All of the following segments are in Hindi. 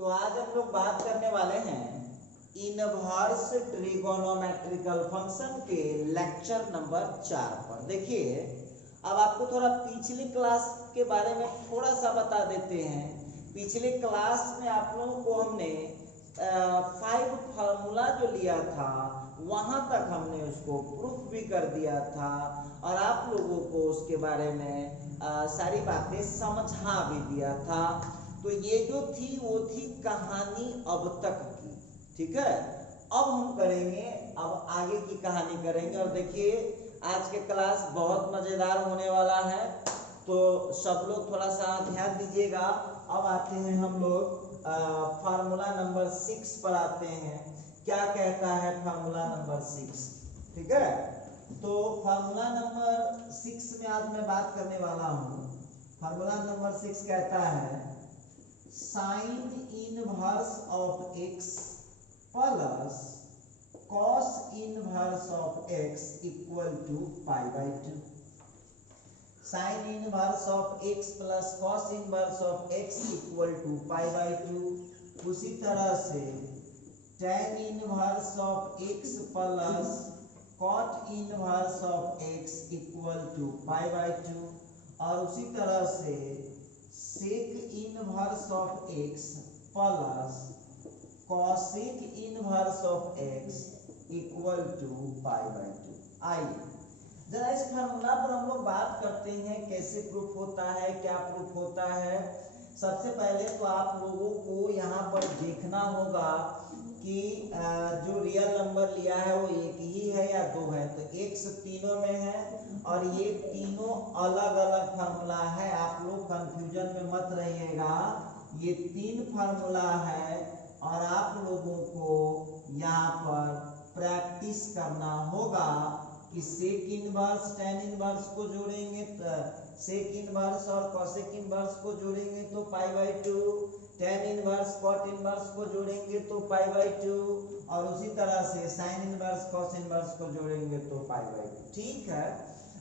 तो आज हम लोग बात करने वाले हैं इनवर्स ट्रिगोनोमेट्रिकल फंक्शन के लेक्चर नंबर 4 पर। देखिए, अब आपको थोड़ा पिछली क्लास के बारे में थोड़ा सा बता देते हैं। पिछले क्लास में आप लोगों को हमने 5 फार्मूला जो लिया था वहां तक हमने उसको प्रूफ भी कर दिया था और आप लोगों को उसके बारे में सारी बातें समझा भी दिया था। तो ये जो थी वो थी कहानी अब तक की, ठीक है। अब हम करेंगे, अब आगे की कहानी करेंगे। और देखिए, आज के क्लास बहुत मजेदार होने वाला है, तो सब लोग थोड़ा सा ध्यान दीजिएगा। अब आते हैं हम लोग फार्मूला नंबर 6 पर आते हैं। क्या कहता है फार्मूला नंबर 6, ठीक है। तो फार्मूला नंबर 6 में आज मैं बात करने वाला हूँ। फार्मूला नंबर 6 कहता है sine inverse of x plus cos inverse of x equal to π/2। Sine inverse of x plus cos inverse of x equal to π/2। उसी तरह से tan inverse of x plus cot inverse of x equal to π/2। और उसी तरह से sec inverse of x plus cosec inverse of x equal to π/2। आइए जरा इस फार्मूला पर हम लोग बात करते हैं, कैसे प्रूफ होता है, क्या प्रूफ होता है। सबसे पहले तो आप लोगों को यहाँ पर देखना होगा कि जो रियल नंबर लिया है वो एक ही है या दो है। तो x तीनों में है और ये तीनों अलग अलग फार्मूला है। आप लोग कंफ्यूजन में मत रहिएगा, ये 3 फार्मूला है और आप लोगों को यहाँ पर प्रैक्टिस करना होगा कि सेक इनवर्स tan इनवर्स को जोड़ेंगे तो सेक इनवर्स और कॉसेक इनवर्स को जोड़ेंगे तो π/2, tan इनवर्स कॉट इनवर्स को जोड़ेंगे तो π/2 और उसी तरह से साइन इनवर्स कॉस इनवर्स को जोड़ेंगे तो π/2, ठीक है।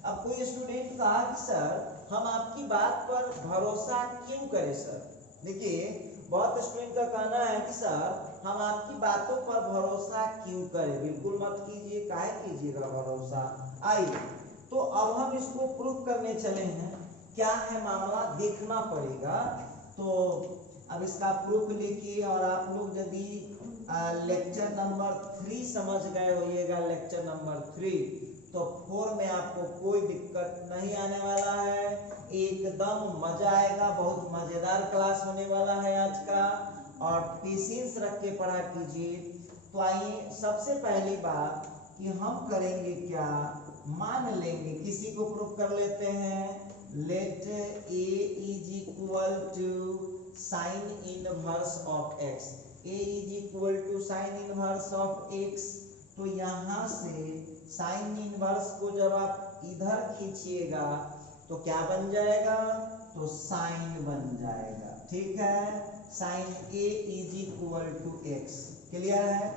अब कोई स्टूडेंट कहा कि सर हम आपकी बात पर भरोसा क्यों करें सर। देखिए, बहुत स्टूडेंट का कहना है कि सर हम आपकी बातों पर भरोसा क्यों करें। बिल्कुल मत कीजिए, काहे कीजिएगा भरोसा। आइए तो अब हम इसको प्रूफ करने चले हैं। क्या है मामला देखना पड़ेगा। तो अब इसका प्रूफ लिखिए और आप लोग यदि लेक्चर नंबर 3 समझ गए होइएगा, लेक्चर नंबर 3, तो 4 में आपको कोई दिक्कत नहीं आने वाला है, एकदम मजा आएगा। बहुत मजेदार क्लास होने वाला है आज का, और पेशेंस रख के पढ़ा कीजिए। तो आइए सबसे पहली बात कि हम करेंगे क्या, मान लेंगे, किसी को प्रूफ कर लेते हैं। Let a is equal to sine inverse of x। a is equal to sine inverse of x। तो यहाँ से साइन इनवर्स को जब आप इधर खींचिएगा तो क्या बन जाएगा, तो साइन बन जाएगा, ठीक है। Sine a is equal to x, clear है।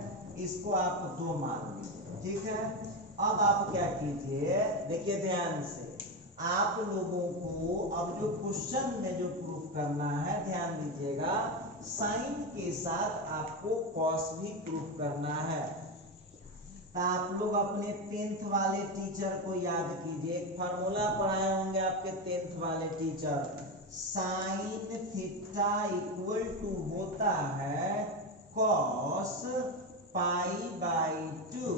इसको आप 2 मान लीजिए, ठीक है। अब आप क्या कीजिए, देखिए ध्यान से, आप लोगों को अब जो क्वेश्चन में जो प्रूफ करना है, ध्यान दीजिएगा, साइन के साथ आपको कॉस भी प्रूफ करना है। तो आप लोग अपने 10th वाले टीचर को याद कीजिए, एक फार्मूला पढ़ाए होंगे आपके 10th वाले teacher. Sine theta equal to होता है cos π/2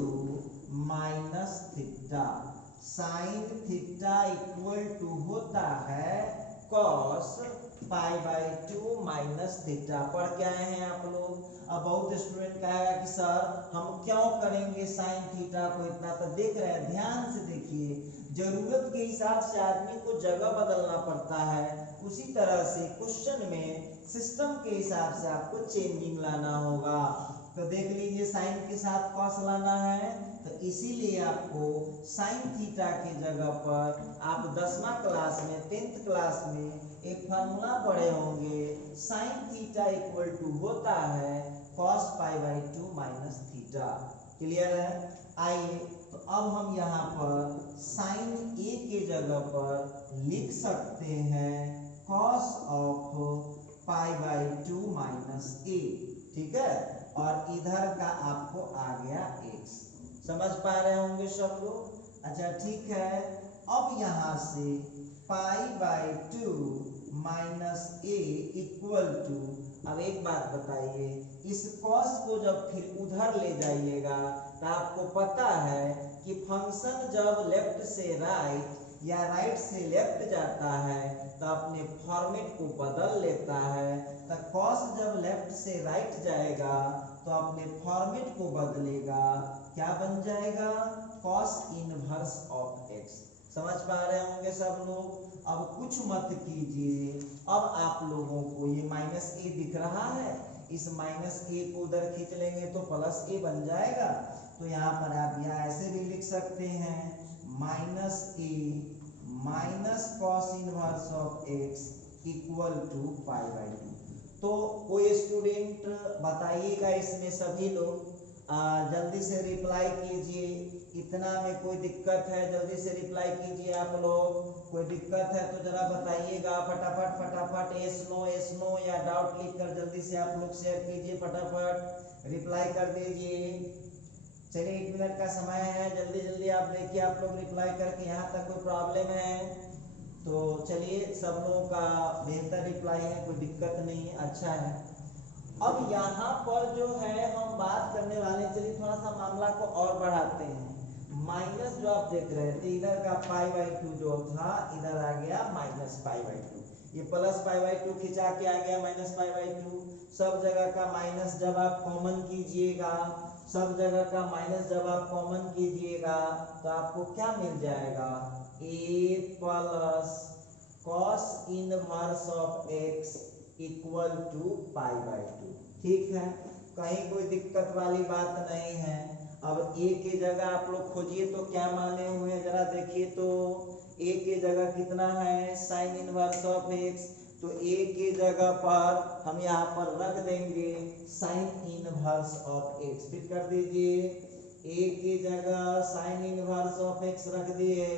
minus theta. Sine theta equal to होता है कॉस π/2 माइनस थीटा। पढ़ के आए हैं आप लोग। अब बहुत स्टूडेंट कहेगा कि सर हम क्यों करेंगे साइन थीटा को इतना, तो देख रहे हैं, ध्यान से देखिए, जरूरत के हिसाब से आदमी को जगह बदलना पड़ता है। उसी तरह से क्वेश्चन में सिस्टम के हिसाब से आपको चेंजिंग लाना होगा। तो देख लीजिए, साइन के साथ कॉस लाना है, तो इसीलिए आपको साइन थीटा के जगह पर आप 10वां क्लास में 10th क्लास में एक फार्मूला पढ़े होंगे, साइन थीटा इक्वल टू होता है कॉस π/2 माइनस थीटा, क्लियर है। आइए तो अब हम यहाँ पर साइन a के जगह पर लिख सकते हैं कॉस ऑफ π/2 माइनस a, ठीक है। और इधर का आपको आ गया x। समझ पा रहे होंगे सब लोग। अच्छा ठीक है, अब यहाँ से π/2 माइनस a इक्वल टू, अब एक बात बताइए, इस cos को जब फिर उधर ले जाइएगा तो आपको पता है कि फंक्शन जब लेफ्ट से राइट या राइट से लेफ्ट जाता है तो अपने फॉर्मेट को बदल लेता है। तो cos जब लेफ्ट से राइट जाएगा तो अपने फॉर्मेट को बदलेगा, क्या बन जाएगा, cos इनवर्स ऑफ x। समझ पा रहे होंगे सब लोग। अब कुछ मत कीजिए, अब आप लोगों को ये माइनस ए दिख रहा है, इस माइनस ए को उधर खींच लेंगे तो प्लस ए बन जाएगा। तो यहाँ पर आप यह ऐसे भी लिख सकते हैं, minus a minus cos inverse of x equal to π/2। तो कोई स्टूडेंट बताइएगा इसमें, सभी लोग जल्दी से रिप्लाई कीजिए। इतना में कोई दिक्कत है जल्दी से रिप्लाई कीजिए आप लोग। कोई दिक्कत है तो जरा बताइएगा फटाफट फटाफट, एस नो या डाउट लिख कर जल्दी से आप लोग शेयर कीजिए, फटाफट रिप्लाई कर दीजिए। चलिए 1 मिनट का समय है, जल्दी जल्दी आप देखिए, आप लोग रिप्लाई करके। यहाँ तक कोई प्रॉब्लम है तो चलिए, सब लोगों का बेहतर रिप्लाई है, कोई दिक्कत नहीं है, अच्छा है। अब यहाँ पर जो है हम बात करने वाले, चलिए थोड़ा सा मामला को और बढ़ाते हैं। माइनस जो आप देख रहे थे, इधर का π/2 जो था इधर आ गया माइनस π/2, ये प्लस π/2 खिंचा के आ गया माइनस π/2। सब जगह का माइनस जब आप कॉमन कीजिएगा, सब जगह का माइनस जब आप कॉमन कीजिएगा तो आपको क्या मिल जाएगा, a plus cos inverse of x equal to π/2। ठीक है, कहीं कोई दिक्कत वाली बात नहीं है। अब a के जगह आप लोग खोजिए तो क्या माने हुए हैं, जरा देखिए तो a के जगह कितना है, साइन इनवर्स ऑफ x। तो a के जगह पर हम यहाँ पर रख देंगे साइन इनवर्स ऑफ x, फिर कर दीजिए a के जगह साइन इनवर्स ऑफ x रख दिए,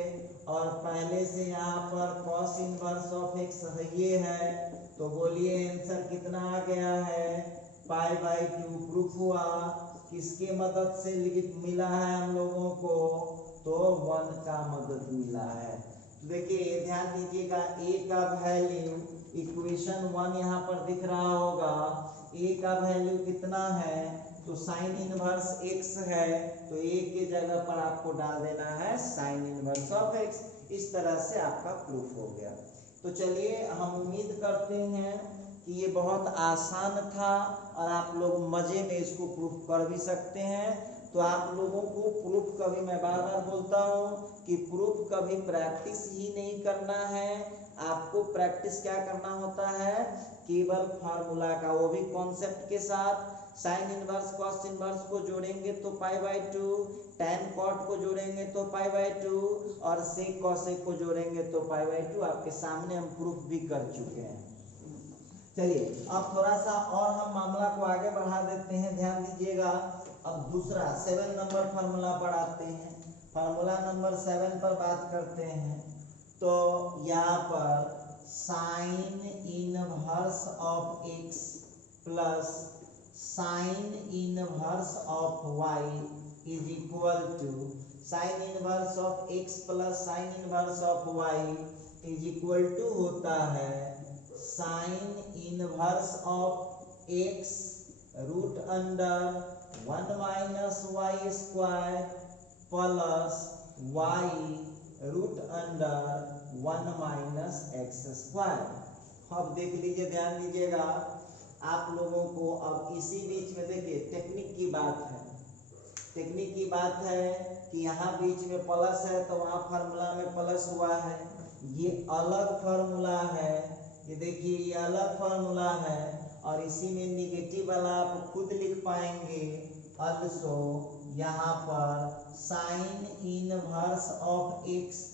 और पहले से यहाँ पर कॉस इनवर्स ऑफ x ये है। तो बोलिए आंसर कितना आ गया है, π/2। प्रूफ हुआ, किसके मदद से मिला है हम लोगों को, तो 1 का मदद मिला है। तो देखिए ध्यान दीजिएगा, a का वैल्यू इक्वेशन 1 यहाँ पर दिख रहा होगा, a का वैल्यू कितना है, तो साइन इनवर्स x है, तो a के जगह पर आपको डाल देना है साइन इनवर्स ऑफ x। इस तरह से आपका प्रूफ हो गया। तो चलिए हम उम्मीद करते हैं कि ये बहुत आसान था और आप लोग मजे में इसको प्रूफ कर भी सकते हैं। तो आप लोगों को प्रूफ कभी, मैं बार बार बोलता हूँ कि प्रूफ कभी प्रैक्टिस ही नहीं करना है, आपको प्रैक्टिस क्या करना होता है, केवल फार्मूला का, वो भी कॉन्सेप्ट के साथ। साइन इनवर्स कॉस इनवर्स को जोड़ेंगे तो π/2, tan कॉट को जोड़ेंगे तो π/2, और सेक कॉसेक को जोड़ेंगे तो π/2। आपके सामने हम प्रूफ भी कर चुके हैं। चलिए अब थोड़ा सा और हम मामला को आगे बढ़ा देते हैं, ध्यान दीजिएगा। अब दूसरा 7 नंबर फार्मूला पढ़ाते हैं। फार्मूला नंबर 7 पर बात करते हैं। तो यहाँ पर sine inverse of x plus sine inverse of y is equal to, sine inverse of x plus sine inverse of y is equal to होता है sine inverse of x root under 1 minus Y square plus y root under 1 minus x square. अब देख लीजिए, ध्यान दीजिएगा आप लोगों को। अब इसी बीच में देखिए टेक्निक की बात है, टेक्निक की बात है कि यहाँ बीच में प्लस है तो वहाँ फार्मूला में प्लस हुआ है, ये अलग फार्मूला है, ये देखिए ये अलग फार्मूला है, और इसी में निगेटिव वाला आप खुद लिख पाएंगे। अल्सो यहाँ पर sine inverse of x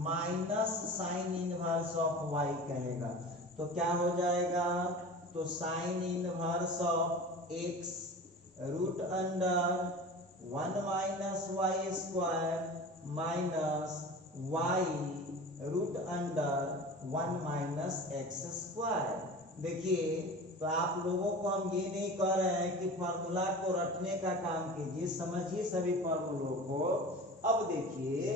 minus sine inverse of y कहेगा तो क्या हो जाएगा, तो sine inverse of x root under 1 minus Y square minus y root under 1 minus x square. देखिए तो आप लोगों को हम ये नहीं कह रहे हैं कि फार्मूला को रटने का काम कीजिए, समझिए सभी फार्मूलों को। अब देखिए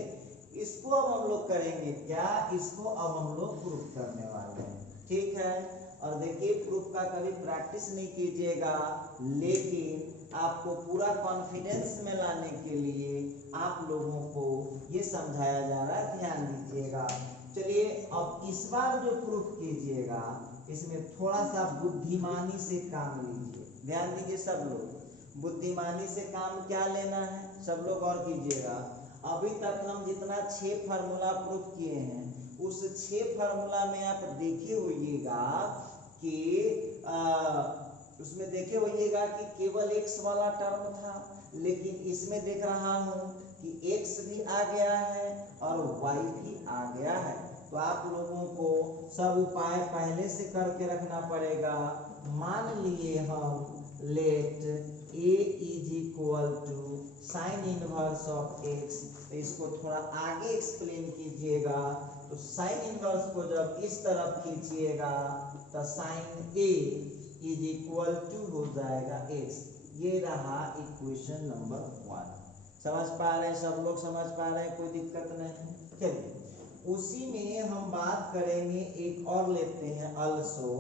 इसको अब हम लोग करेंगे क्या, इसको अब हम लोग प्रूफ करने वाले हैं, ठीक है। और देखिए प्रूफ का कभी प्रैक्टिस नहीं कीजिएगा, लेकिन आपको पूरा कॉन्फिडेंस में लाने के लिए आप लोगों को ये समझाया जा रहा है, ध्यान दीजिएगा। चलिए अब इस बार जो प्रूफ कीजिएगा इसमें थोड़ा सा बुद्धिमानी से काम लीजिए, ध्यान दीजिए सब लोग। बुद्धिमानी से काम क्या लेना है, सब लोग और कीजिएगा। अभी तक हम जितना 6 फार्मूला प्रूफ किए हैं उस 6 फार्मूला में आप देखे होइएगा कि उसमें देखे होइएगा कि केवल x वाला टर्म था, लेकिन इसमें देख रहा हूं कि x भी आ गया है और y भी आ गया है। तो आप लोगों को सब उपाय पहले से करके रखना पड़ेगा। मान लिए हम let a is equal to sine inverse of x, तो इसको थोड़ा आगे एक्सप्लेन कीजिएगा। तो साइन इनवर्स को जब इस तरफ खींचिएगा तो sine a is equal to हो जाएगा x। ये रहा इक्वेशन नंबर 1। समझ पा रहे हैं सब लोग, समझ पा रहे हैं, कोई दिक्कत नहीं। चलिए उसी में हम बात करेंगे, एक और लेते हैं also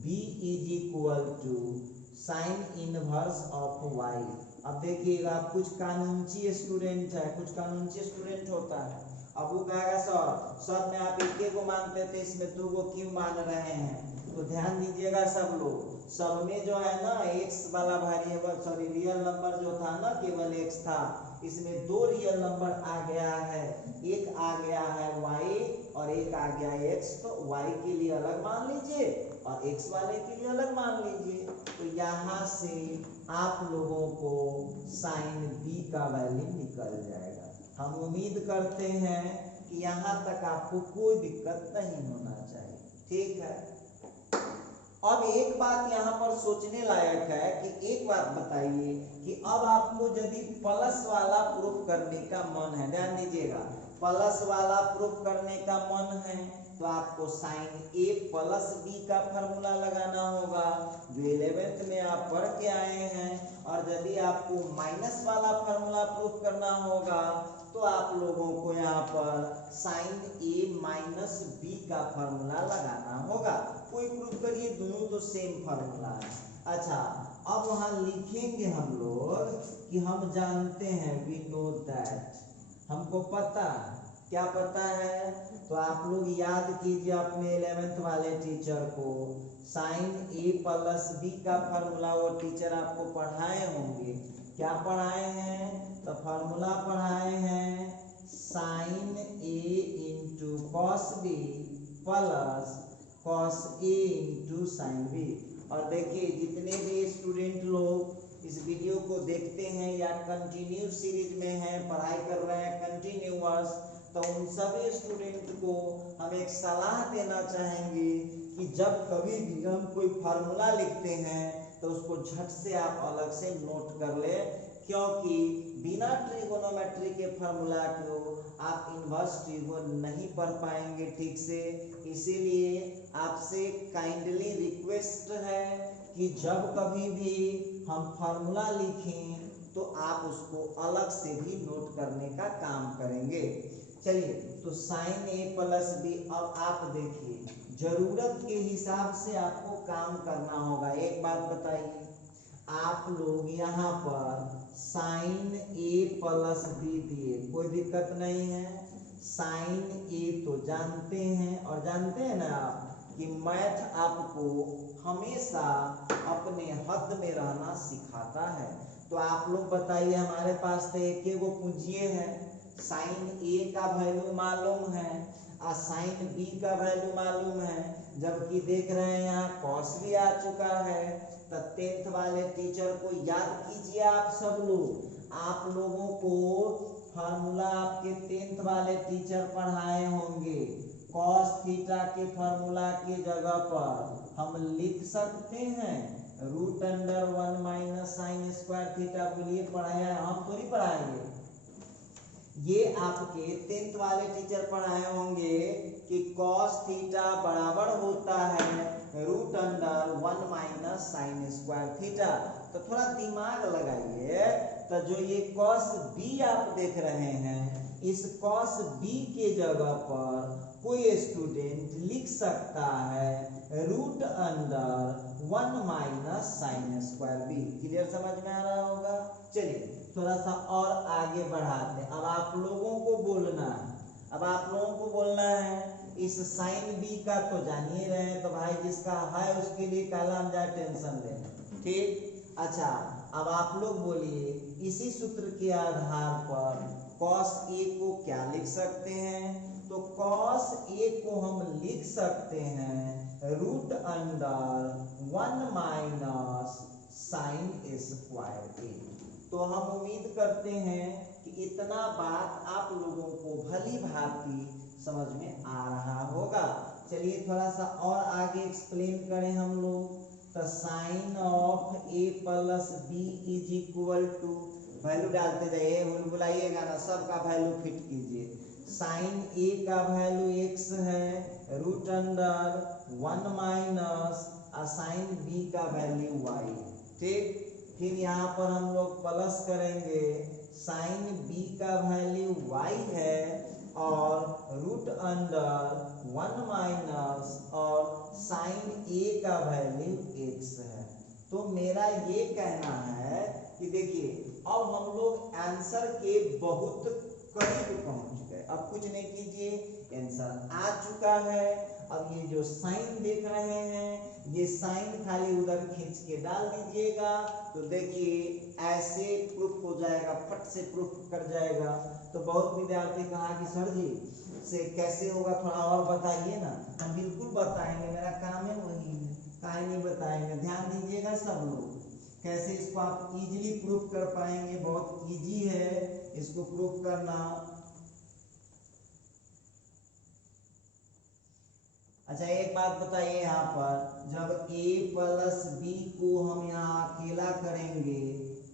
b is equal to sine inverse of y। अब देखिएगा कुछ कानूनची स्टूडेंट है, कुछ कानूनची स्टूडेंट होता है, अब वो कहेगा सर में आप एक को मानते थे, इसमें 2 को क्यों मान रहे हैं। तो ध्यान दीजिएगा सब लोग, सब में जो है ना x वाला वेरिएबल सॉरी रियल नंबर जो था ना केवल x था, इसमें 2 रियल नंबर आ गया है, एक आ गया है y और एक आ गया x। तो y के लिए अलग मान लीजिए और x वाले के लिए अलग मान लीजिए। तो यहाँ से आप लोगों को साइन b का वैल्यू निकल जाएगा। हम उम्मीद करते हैं कि यहाँ तक आपको कोई दिक्कत नहीं होना चाहिए, ठीक है। अब एक बात यहाँ पर सोचने लायक है कि एक बात बताइए कि अब आपको यदि प्लस वाला प्रूफ करने का मन है, ध्यान दीजिएगा, प्लस वाला प्रूफ करने का मन है तो आपको साइन a प्लस b का फार्मूला लगाना होगा जो 11th में आप पढ़ के आए हैं। और यदि आपको माइनस वाला फार्मूला प्रूफ करना होगा तो आप लोगों को यहाँ पर साइन a माइनस b का फार्मूला लगाना होगा। कोई प्रूफ करिए, दोनों तो सेम फार्मूला है। अच्छा अब वहां लिखेंगे हम लोग कि हम जानते हैं, वी नो दैट, हमको पता है, क्या पता है। तो आप लोग याद कीजिए अपने 11th वाले टीचर को, साइन a प्लस b का फार्मूला वो टीचर आपको पढ़ाए होंगे। क्या पढ़ाए हैं, तो फार्मूला पढ़ाए हैं sine a into cos b plus cos a into sine b। और देखिए जितने भी स्टूडेंट लोग इस वीडियो को देखते हैं या कंटिन्यू सीरीज में हैं, पढ़ाई कर रहे हैं कंटिन्यूअस, तो उन सभी स्टूडेंट को हम एक सलाह देना चाहेंगे कि जब कभी भी हम कोई फार्मूला लिखते हैं तो उसको झट से आप अलग से नोट कर ले, क्योंकि बिना ट्रिगोनोमेट्री के फार्मूला को आप इनवर्स ट्रिगो नहीं पढ़ पाएंगे ठीक से। इसीलिए आपसे काइंडली रिक्वेस्ट है कि जब कभी भी हम फार्मूला लिखें तो आप उसको अलग से भी नोट करने का काम करेंगे। चलिए तो साइन a प्लस b, अब आप देखिए जरूरत के हिसाब से आपको काम करना होगा। एक बात बताइए, आप लोग यहाँ पर साइन a प्लस b दिए, कोई दिक्कत नहीं है। साइन a तो जानते हैं, और जानते हैं ना आप कि मैथ आपको हमेशा अपने हद में रहना सिखाता है। तो आप लोग बताइए, हमारे पास तो एक गो पूंजिए है, साइन a का वैल्यू मालूम है और साइन b का वैल्यू मालूम है, जबकि देख रहे हैं यहाँ कॉस भी आ चुका है। तो 10th वाले टीचर को याद कीजिए, आप सब लोग, आप लोगों को फार्मूला आपके 10th वाले टीचर पढ़ाए होंगे। कॉस थीटा के फार्मूला की जगह पर हम लिख सकते हैं root under 1 minus sine square theta. बोलिए पढ़ाया, हम थोड़ी पढ़ाएंगे, ये आपके 10th वाले टीचर पढ़ाए होंगे कि cos थीटा बराबर होता है root under 1 minus sine square theta. तो थोड़ा दिमाग लगाइए, तो जो ये cos b आप देख रहे हैं, इस cos b के जगह पर कोई स्टूडेंट लिख सकता है root under 1 minus sine square b। Clear समझ में आ रहा होगा? चलिए थोड़ा सा और आगे बढ़ाते हैं। अब आप लोगों को बोलना है, इस साइन बी का तो जान ही रहे हैं, तो भाई जिसका है उसके लिए काला हम जाए टेंशन लेना। ठीक, अच्छा अब आप लोग बोलिए इसी सूत्र के आधार पर cos a को क्या लिख सकते हैं? तो cos a को हम लिख सकते हैं root under 1 minus sine square a। तो हम उम्मीद करते हैं कि इतना बात आप लोगों को भली भांति समझ में आ रहा होगा। चलिए थोड़ा सा और आगे एक्सप्लेन करें हम लोग। तो sine of a plus b is equal to, value डालते जाइए, बुलाइएगा ना, सबका वैल्यू फिट कीजिए। साइन a का वैल्यू x है root under 1 minus sine b का वैल्यू y। ठीक, फिर यहाँ पर हम लोग प्लस करेंगे, साइन b का वैल्यू y है और रूट अंडर 1 माइनस और साइन a का वैल्यू x है। तो मेरा ये कहना है कि देखिए अब हम लोग आंसर के बहुत करीब पहुंच गए। अब कुछ नहीं कीजिए, आंसर आ चुका है। अब ये जो साइन देख रहे हैं, ये साइन खाली उधर खींच के डाल दीजिएगा, तो देखिए ऐसे प्रूफ हो जाएगा, फट से प्रूफ कर जाएगा। तो बहुत विद्यार्थी कहा कि सर जी से कैसे होगा, थोड़ा और बताइए ना। हम बिल्कुल बताएंगे, मेरा काम है वही है, काहे नहीं बताएंगे। ध्यान दीजिएगा सब लोग, कैसे इसको आप इजीली प्रूफ कर पाएंगे। बहुत इजी है इसको प्रूफ करना। अच्छा एक बात बताइए, यहाँ पर जब a प्लस b को हम यहाँ अकेला करेंगे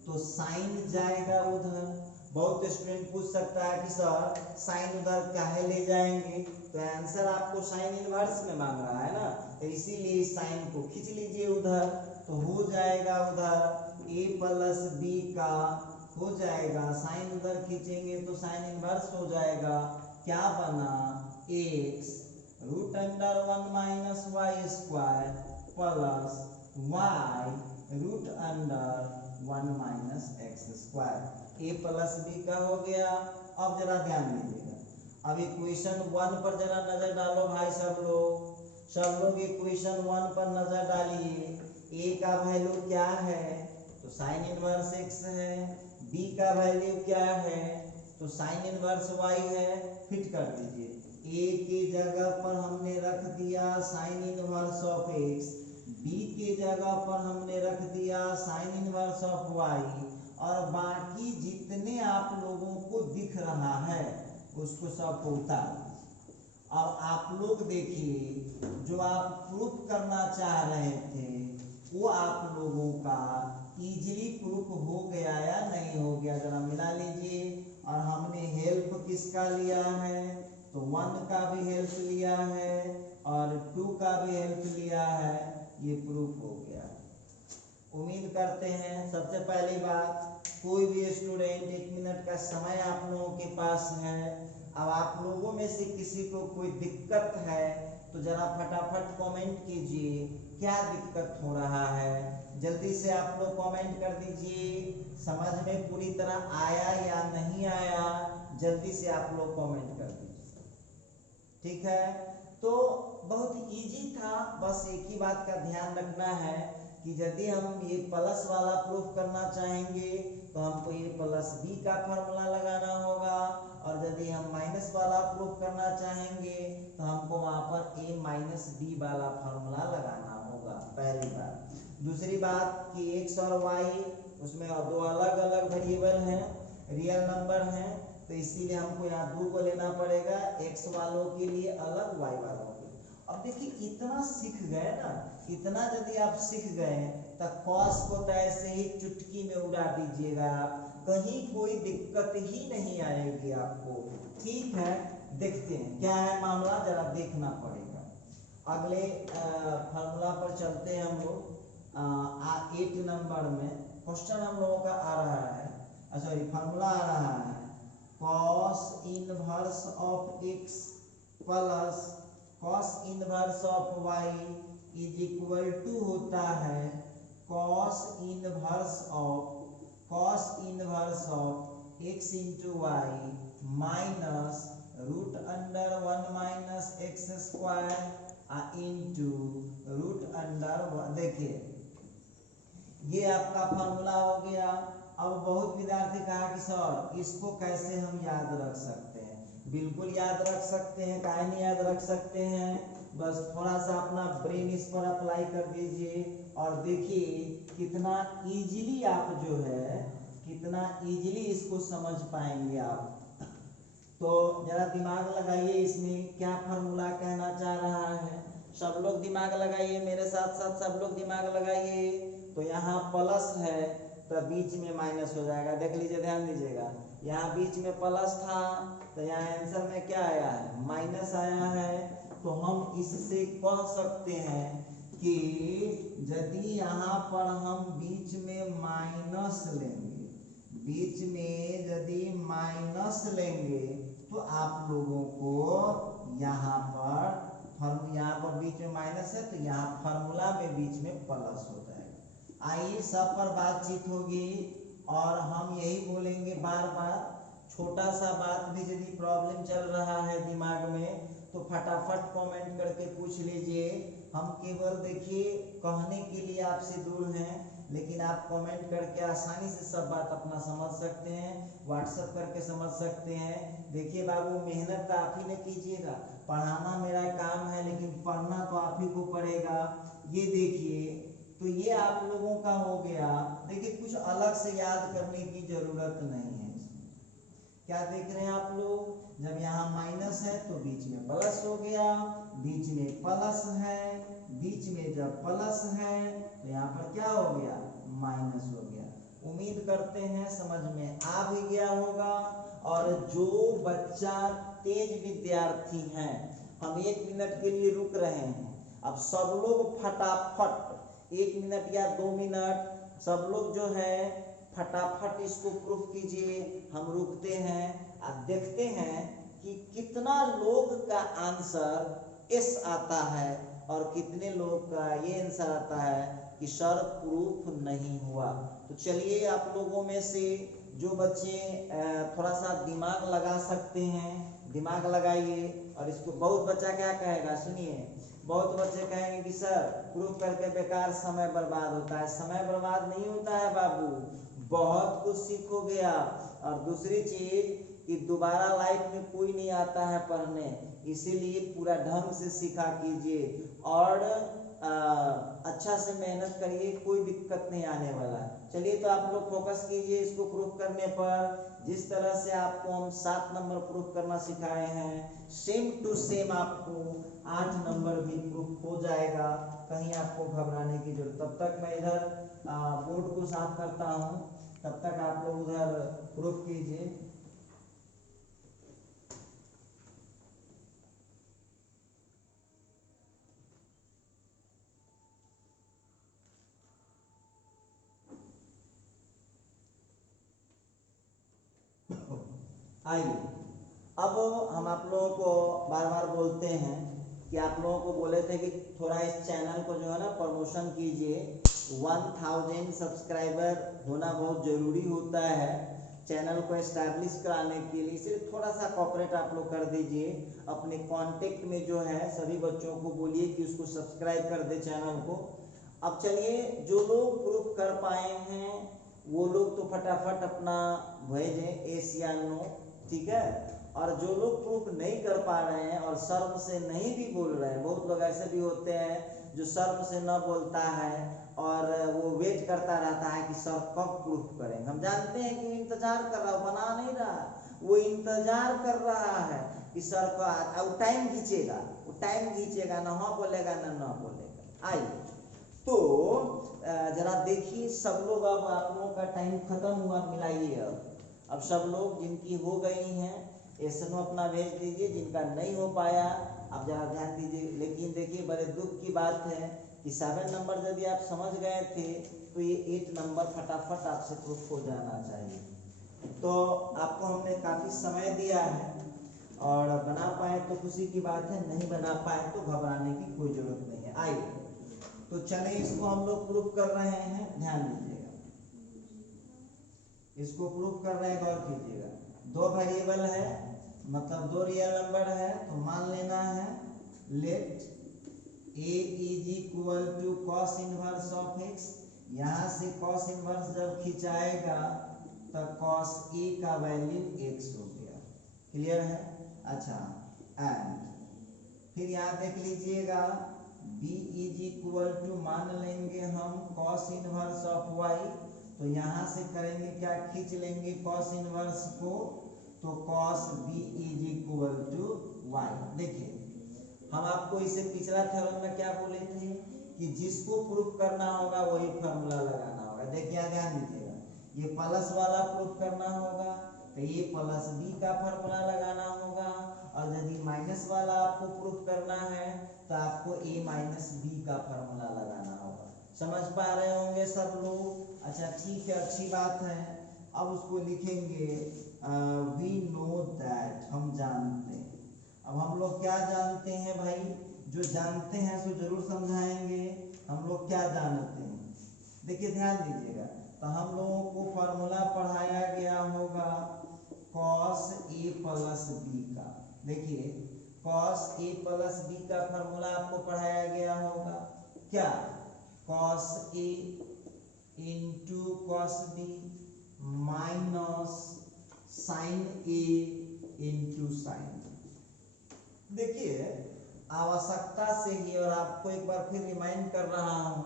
तो साइन जाएगा उधर। बहुत स्टूडेंट पूछ सकता है कि सर साइन उधर काहे ले जाएंगे, तो आंसर आपको साइन इनवर्स में मांग रहा है ना, तो इसीलिए साइन को खींच लीजिए उधर, तो हो जाएगा उधर a प्लस b का हो जाएगा, साइन उधर खींचेंगे तो साइन इनवर्स हो जाएगा। क्या बना, x root under 1 minus Y square plus y root under 1 minus x square. A plus b का हो गया। अब जरा ध्यान दीजिएगा, अब इक्वेशन 1 पर जरा नजर डालो भाई सब लोग इक्वेशन 1 पर नजर डालिए। ए का वैल्यू क्या है, तो साइन इनवर्स एक्स है। बी का वैल्यू क्या है, तो साइन इनवर्स वाई है। फिट कर दीजिए, ए की जगह पर हमने रख दिया sine inverse of X, B की जगह पर हमने रख दिया साइन इनवर्स ऑफ वाई, और बाकी जितने आप लोगों को दिख रहा है उसको सब को उतार। अब आप लोग देखिए जो आप प्रूफ करना चाह रहे थे वो आप लोगों का इजीली प्रूफ हो गया या नहीं हो गया, जरा मिला लीजिए। और हमने हेल्प किसका लिया है, तो 1 का भी हेल्प लिया है और 2 का भी हेल्प लिया है, ये प्रूफ हो गया। उम्मीद करते हैं सबसे पहली बात, कोई भी स्टूडेंट 1 मिनट का समय आप लोगों के पास है। अब आप लोगों में से किसी को कोई दिक्कत है तो जरा फटाफट कमेंट कीजिए, क्या दिक्कत हो रहा है, जल्दी से आप लोग कमेंट कर दीजिए। समझ में पूरी तरह आया या नहीं आया, जल्दी से आप लोग कमेंट कर दीजिए, ठीक है। तो बहुत इजी था, बस एक ही बात का ध्यान रखना है कि यदि हम ये प्लस वाला प्रूफ करना चाहेंगे तो हमको ये प्लस बी का फॉर्मूला लगाना होगा, और यदि हम माइनस वाला प्रूफ करना चाहेंगे तो हमको वहां पर a माइनस बी वाला फॉर्मूला लगाना होगा, पहली बात। दूसरी बात कि x और y उसमें दो अलग अलग वेरिएबल हैं, रियल नंबर हैं, तो इसीलिए हमको यहाँ 2 को लेना पड़ेगा, x वालों के लिए अलग, y वालों के लिए। अब देखिए इतना सीख गए ना, इतना यदि आप सीख गए तो कॉस को तो ऐसे ही चुटकी में उड़ा दीजिएगा आप, कहीं कोई दिक्कत ही नहीं आएगी आपको। ठीक है, देखते हैं क्या है मामला, जरा देखना पड़ेगा। अगले फार्मूला पर चलते हैं हम लोग। 8 नंबर में क्वेश्चन हम लोगों का आ रहा है, सॉरी फार्मूला आ रहा है, cos inverse of x plus cos inverse of y is equal to होता है cos inverse of x into Y minus root under 1 minus x square into root under 1। देखिए ये आपका फार्मूला हो गया। अब बहुत विद्यार्थी कहा कि सर इसको कैसे हम याद रख सकते हैं? बिल्कुल याद रख सकते हैं, काहे नहीं याद रख सकते हैं, बस थोड़ा सा अपना ब्रेन इस पर अप्लाई कर दीजिए और देखिए कितना इजीली आप जो है, कितना इजीली इसको समझ पाएंगे आप। तो जरा दिमाग लगाइए, इसमें क्या फार्मूला कहना चाह रहा है, सब लोग दिमाग लगाइए, मेरे साथ साथ सब लोग दिमाग लगाइए। तो यहाँ प्लस है तो बीच में माइनस हो जाएगा, देख लीजिए, ध्यान दीजिएगा, यहाँ बीच में प्लस था तो यहाँ आंसर में क्या आया है, माइनस आया है। तो हम इससे कह सकते हैं कि यदि यहाँ पर हम बीच में माइनस लेंगे, बीच में यदि माइनस लेंगे तो आप लोगों को यहाँ पर बीच में माइनस है तो यहाँ फार्मूला में बीच में प्लस हो जाएगा। आइए सब पर बातचीत होगी और हम यही बोलेंगे बार बार, छोटा सा बात भी यदि प्रॉब्लम चल रहा है दिमाग में तो फटाफट कमेंट करके पूछ लीजिए। हम केवल देखिए कहने के लिए आपसे दूर हैं, लेकिन आप कमेंट करके आसानी से सब बात अपना समझ सकते हैं, व्हाट्सएप करके समझ सकते हैं। देखिए बाबू, मेहनत तो आप ही ने कीजिएगा, पढ़ाना मेरा काम है लेकिन पढ़ना तो आप ही को पड़ेगा। ये देखिए, तो ये आप लोगों का हो गया। देखिए कुछ अलग से याद करने की जरूरत नहीं है। क्या देख रहे हैं आप लोग, जब यहाँ माइनस है तो बीच में प्लस हो गया, बीच में प्लस है, बीच में जब प्लस है तो यहाँ पर क्या हो गया, माइनस हो गया। उम्मीद करते हैं समझ में आ भी गया होगा। और जो बच्चा तेज विद्यार्थी हैं, हम 1 मिनट के लिए रुक रहे हैं, अब सब लोग फटाफट 1 मिनट या 2 मिनट सब लोग जो है फटाफट इसको प्रूफ कीजिए। हम रुकते हैं, अब देखते हैं कि कितना लोग का आंसर एस आता है और कितने लोग का ये आंसर आता है कि सर प्रूफ नहीं हुआ। तो चलिए आप लोगों में से जो बच्चे थोड़ा सा दिमाग लगा सकते हैं, दिमाग लगाइए। और इसको बहुत बच्चा क्या कहेगा, सुनिए, बहुत बच्चे कहेंगे कि सर प्रूफ करके बेकार समय बर्बाद होता है। समय बर्बाद नहीं होता है बाबू, बहुत कुछ सीखोगे आप। और दूसरी चीज कि दोबारा लाइफ में कोई नहीं आता है पढ़ने, इसीलिए पूरा ढंग से सीखा कीजिए और अच्छा से मेहनत करिए, कोई दिक्कत नहीं आने वाला। चलिए तो आप लोग फोकस कीजिए इसको प्रूफ करने पर। जिस तरह से आपको हम 7 नंबर प्रूफ करना सिखाए हैं, सेम टू सेम आपको 8 नंबर भी प्रूफ हो जाएगा, कहीं आपको घबराने की जरूरत। तब तक मैं इधर बोर्ड को साफ करता हूँ, तब तक आप लोग उधर प्रूफ कीजिए। आइए, अब हम आप लोगों को बार बार बोलते हैं कि आप लोगों को बोले थे कि थोड़ा इस चैनल को जो है ना प्रमोशन कीजिए। 1000 सब्सक्राइबर होना बहुत ज़रूरी होता है चैनल को एस्टैब्लिश कराने के लिए, इसलिए थोड़ा सा कॉपरेट आप लोग कर दीजिए। अपने कांटेक्ट में जो है सभी बच्चों को बोलिए कि उसको सब्सक्राइब कर दे चैनल को। अब चलिए, जो लोग प्रूफ कर पाए हैं वो लोग तो फटाफट अपना भेजें एस या नो, ठीक है। और जो लोग प्रूफ नहीं कर पा रहे हैं और शर्म से नहीं भी बोल रहे हैं, बहुत लोग ऐसे भी होते हैं जो शर्म से न बोलता है और वो वेट करता रहता है कि सर कब प्रूफ करेंगे। हम जानते हैं कि वो इंतजार कर रहा है, बना नहीं रहा, वो इंतजार कर रहा है कि सर का टाइम खींचेगा। वो टाइम खींचेगा, ना हाँ बोलेगा ना ना बोलेगा। आइए तो जरा देखिए सब लोग, अब आप लोगों का टाइम खत्म हुआ, मिलाइए अब सब लोग जिनकी हो गई हैं एसनो अपना भेज दीजिए, जिनका नहीं हो पाया आप जरा ध्यान दीजिए। लेकिन देखिए बड़े दुख की बात है कि 7 नंबर यदि आप समझ गए थे तो ये 8 नंबर फटाफट आपसे प्रूफ हो जाना चाहिए। तो आपको हमने काफ़ी समय दिया है और बना पाए तो खुशी की बात है, नहीं बना पाए तो घबराने की कोई जरूरत नहीं है। आइए तो चलिए इसको हम लोग प्रूफ कर रहे हैं, ध्यान दीजिएगा, इसको प्रूफ कर रहे हैं, गौर कीजिएगा। दो वेरिएबल है मतलब दो रियल नंबर है, तो मान लेना है let a is equal to cos inverse of x। यहाँ से कॉस इनवर्स जब खिंचाएगा तो कॉस a का वैल्यू x हो गया। क्लियर है? अच्छा, एंड फिर यहाँ देख लीजिएगा b इज इक्वल टू मान लेंगे हम कॉस इनवर्स ऑफ y। तो यहाँ से करेंगे क्या, खींच लेंगे कॉस इनवर्स को, तो cos b is equal to y। देखिए हम आपको इसे पिछला थ्योरम में क्या बोले थे कि जिसको प्रूफ करना होगा वही फॉर्मूला लगाना होगा। देखिए ध्यान दीजिएगा, ये प्लस वाला प्रूफ करना होगा तो ये प्लस बी का फॉर्मूला लगाना होगा, और यदि माइनस वाला आपको प्रूफ करना है तो आपको ए माइनस बी का फॉर्मूला लगाना होगा। समझ पा रहे होंगे सब लोग? अच्छा ठीक है, अच्छी बात है। अब उसको लिखेंगे वी नो दैट, हम जानते हैं। अब हम लोग क्या जानते हैं भाई, जो जानते हैं सो जरूर समझाएंगे। हम लोग क्या जानते हैं, देखिए ध्यान दीजिएगा, तो हम लोगों को फॉर्मूला पढ़ाया गया होगा cos a प्लस बी का। देखिए cos a प्लस बी का फॉर्मूला आपको पढ़ाया गया होगा क्या, cos a into cos b minus sin a into sin। देखिए आवश्यकता से ही, और आपको एक बार फिर रिमाइंड कर रहा हूँ,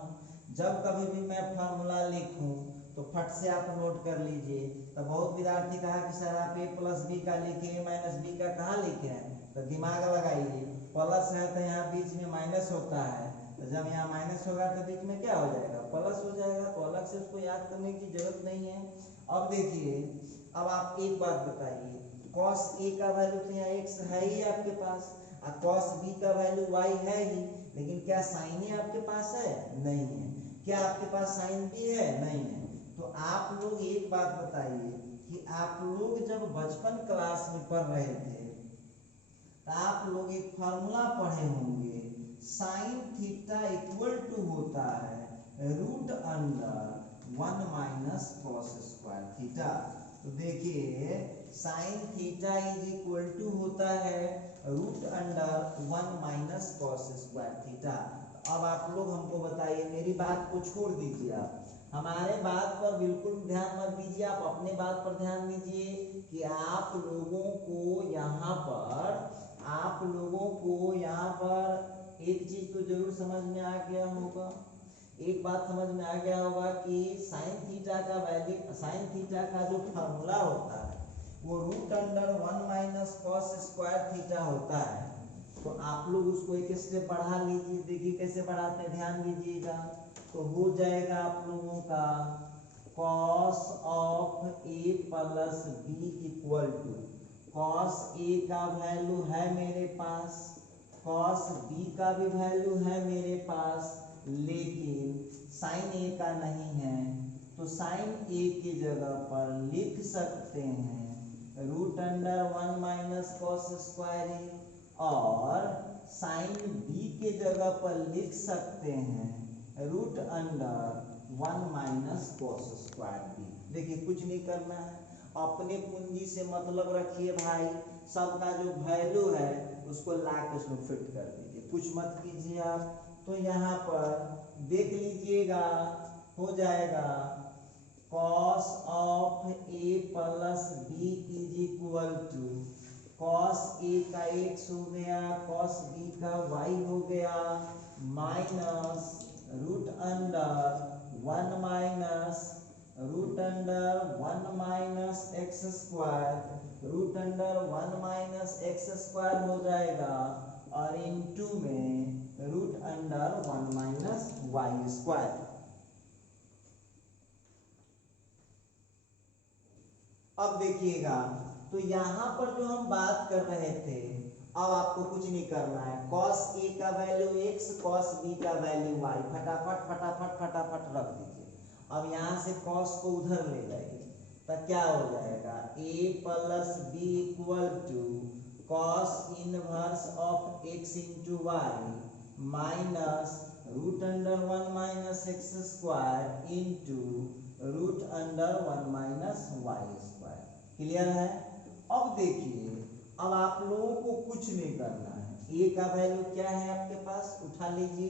जब कभी भी मैं फार्मूला लिखूं तो फट से आप नोट कर लीजिए। तो बहुत विद्यार्थी कहा कि सर आप a प्लस बी का लिखे, a माइनस बी का कहाँ लिखे हैं, तो दिमाग लगाइए, प्लस है तो यहाँ बीच में माइनस होता है, तो जब यहाँ माइनस होगा तो बीच में क्या हो जाएगा, प्लस हो जाएगा। तो अलग से उसको याद करने की जरूरत नहीं है। अब देखिए, अब आप एक बात बताइए, cos a का वैल्यू तो यहाँ x है ही आपके पास, और cos b का वैल्यू y है ही, लेकिन क्या sin a आपके पास है? नहीं है। क्या आपके पास sin b है? नहीं है। तो आप लोग एक बात बताइए कि आप लोग जब बचपन क्लास में पढ़ रहे थे तो आप लोग एक फार्मूला पढ़े होंगे, sin थीटा इक्वल टू होता है root under 1 minus cos square theta. तो देखिए sin theta is equal to होता है root under 1 minus cos square theta. अब आप लोग हमको बताइए, मेरी बात को छोड़ दीजिए, आप हमारे बात पर बिल्कुल ध्यान मत दीजिए, आप अपने बात पर ध्यान दीजिए कि आप लोगों को यहाँ पर एक चीज तो जरूर समझ में आ गया होगा, एक बात समझ में आ गया होगा कि साइन थीटा का वैल्यू, साइन थीटा का जो फार्मूला होता है वो root under 1 minus cos square theta होता है। तो आप लोग उसको एक स्टेप बढ़ा लीजिए, देखिए कैसे बढ़ाते हैं, ध्यान दीजिएगा। तो हो जाएगा आप लोगों का cos of a plus B equal to, cos a का वैल्यू है मेरे पास, cos b का भी वैल्यू है मेरे पास, लेकिन sin a का नहीं है, तो sin a की जगह पर लिख सकते हैं root under 1 minus cos square a, और sin b के जगह पर लिख सकते हैं root under 1 minus cos square B. देखिए कुछ नहीं करना है, अपने पूंजी से मतलब रखिए भाई, सबका जो वैल्यू है उसको ला के उसमें फिट कर दीजिए, कुछ मत कीजिए आप। तो यहाँ पर देख लीजिएगा, हो जाएगा cos of a plus B is equal to cos a का x हो गया, cos b का y हो गया, minus root under 1 minus x square, root under 1 minus x square हो जाएगा और इनटू में root under 1 minus Y square. अब देखिएगा, तो यहाँ पर जो हम बात कर रहे थे, अब आपको कुछ नहीं करना है, cos a का वैल्यू x, cos b का वैल्यू y, फटाफट फटाफट फटाफट रख दीजिए। अब यहाँ से cos को उधर ले जाइए, तो क्या हो जाएगा, a plus B equal to cos inverse of x into Y minus root under 1 minus x square into root under 1 minus Y square. Clear है? अब देखिए, अब आप लोगों को कुछ नहीं करना है, a का वैल्यू क्या है आपके पास, उठा लीजिए,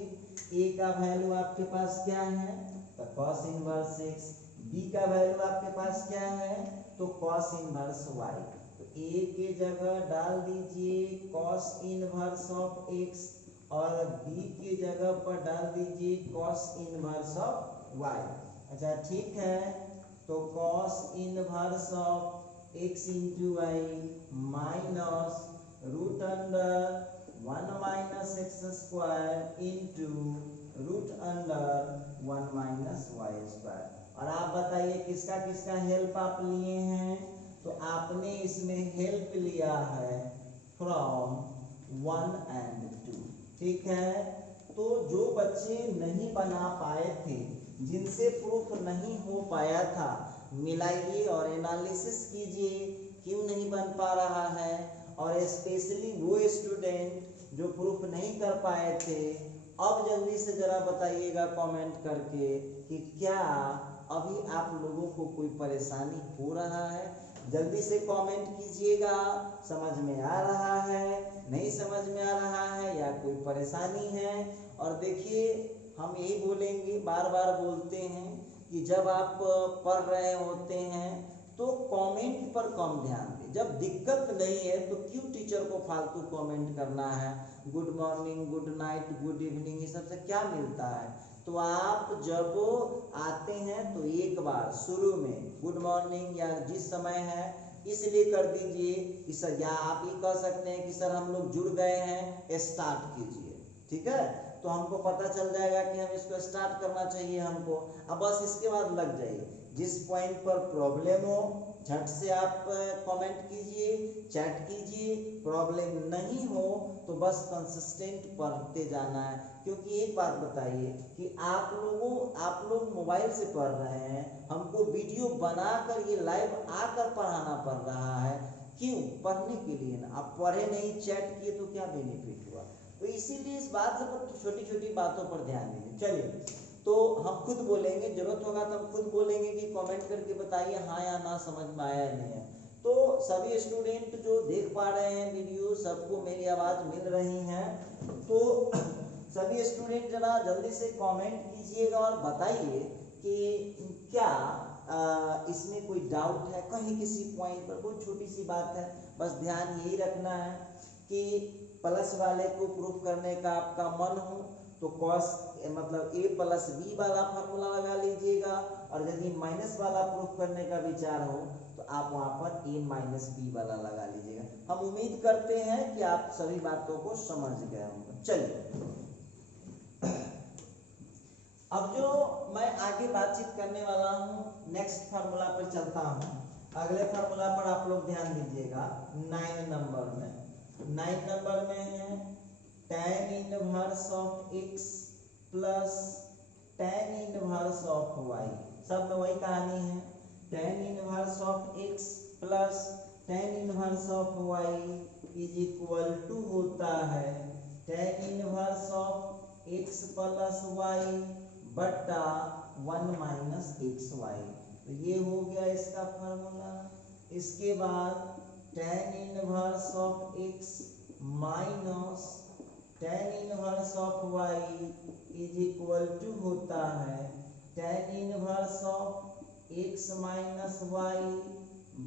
a का वैल्यू आपके पास क्या है, तो cos इनवर्स x, b का वैल्यू आपके पास क्या है, तो cos इनवर्स y। तो a के जगह डाल दीजिए cos इनवर्स ऑफ x और b के जगह पर डाल दीजिए cos इनवर्स ऑफ y। अच्छा ठीक है, तो cos inverse of x into Y minus root under 1 minus x square into root under 1 minus Y square. और आप बताइए किसका किसका हेल्प आप लिए हैं, तो आपने इसमें हेल्प लिया है फ्रॉम 1 एंड 2। ठीक है, तो जो बच्चे नहीं बना पाए थे, जिनसे प्रूफ नहीं हो पाया था, मिलाइए और एनालिसिस कीजिए क्यों नहीं बन पा रहा है। और स्पेशली वो स्टूडेंट जो प्रूफ नहीं कर पाए थे, अब जल्दी से जरा बताइएगा कमेंट करके कि क्या अभी आप लोगों को कोई परेशानी हो रहा है। जल्दी से कमेंट कीजिएगा, समझ में आ रहा है, नहीं समझ में आ रहा है या कोई परेशानी है। और देखिए, हम यही बोलेंगे, बार बार बोलते हैं कि जब आप पढ़ रहे होते हैं तो कमेंट पर कम ध्यान दें। जब दिक्कत नहीं है तो क्यों टीचर को फालतू कमेंट करना है, good morning, good night, good evening, ये सबसे क्या मिलता है। तो आप जब आते हैं तो एक बार शुरू में गुड मॉर्निंग या जिस समय है इसलिए कर दीजिए कि सर, या आप ये कह सकते हैं कि सर हम लोग जुड़ गए हैं, स्टार्ट कीजिए। ठीक है, तो हमको पता चल जाएगा कि हम इसको स्टार्ट करना चाहिए हमको। अब बस इसके बाद लग जाइए, जिस पॉइंट पर प्रॉब्लम हो झट से आप कमेंट कीजिए, चैट कीजिए। प्रॉब्लम नहीं हो तो बस कंसिस्टेंट पढ़ते जाना है। क्योंकि एक बात बताइए कि आप लोग मोबाइल से पढ़ रहे हैं, हमको वीडियो बनाकर ये लाइव आकर पढ़ाना पड़ रहा है। क्यों? पढ़ने के लिए ना। आप पढ़े नहीं, चैट किए तो क्या बेनिफिट हुआ। तो इसीलिए इस बात से छोटी छोटी बातों पर ध्यान दीजिए। चलिए, तो हम खुद बोलेंगे, जरूरत होगा तो हम खुद बोलेंगे कि कमेंट करके बताइए हाँ या ना समझ में आया या नहीं है। तो सभी स्टूडेंट जो देख पा रहे हैं वीडियो, सबको मेरी आवाज़ मिल रही है, तो सभी स्टूडेंट जरा जल्दी से कमेंट कीजिएगा और बताइए कि क्या इसमें कोई डाउट है, कहीं किसी पॉइंट पर कोई छोटी सी बात है। बस ध्यान यही रखना है कि प्लस वाले को प्रूफ करने का आपका मन हो तो कॉस मतलब a प्लस बी वाला फार्मूला लगा लीजिएगा, और यदि माइनस वाला प्रूफ करने का विचार हो तो आप वहाँ पर a माइनस बी वाला लगा लीजिएगा। हम उम्मीद करते हैं कि आप सभी बातों को समझ गए होंगे। चलिए, अब जो मैं आगे बातचीत करने वाला हूँ, नेक्स्ट फार्मूला पर चलता हूँ। अगले फार्मूला पर आप लोग ध्यान दीजिएगा। 9 नंबर में है tan inverse of x plus tan inverse of y। सब में वही कहानी है, tan inverse of x plus tan inverse of y is equal to होता है tan inverse of x plus y बट्टा 1 माइनस एक्स वाई। तो ये हो गया इसका फार्मूला। इसके बाद tan inverse of x minus tan inverse of y is equal to होता है tan inverse of x minus y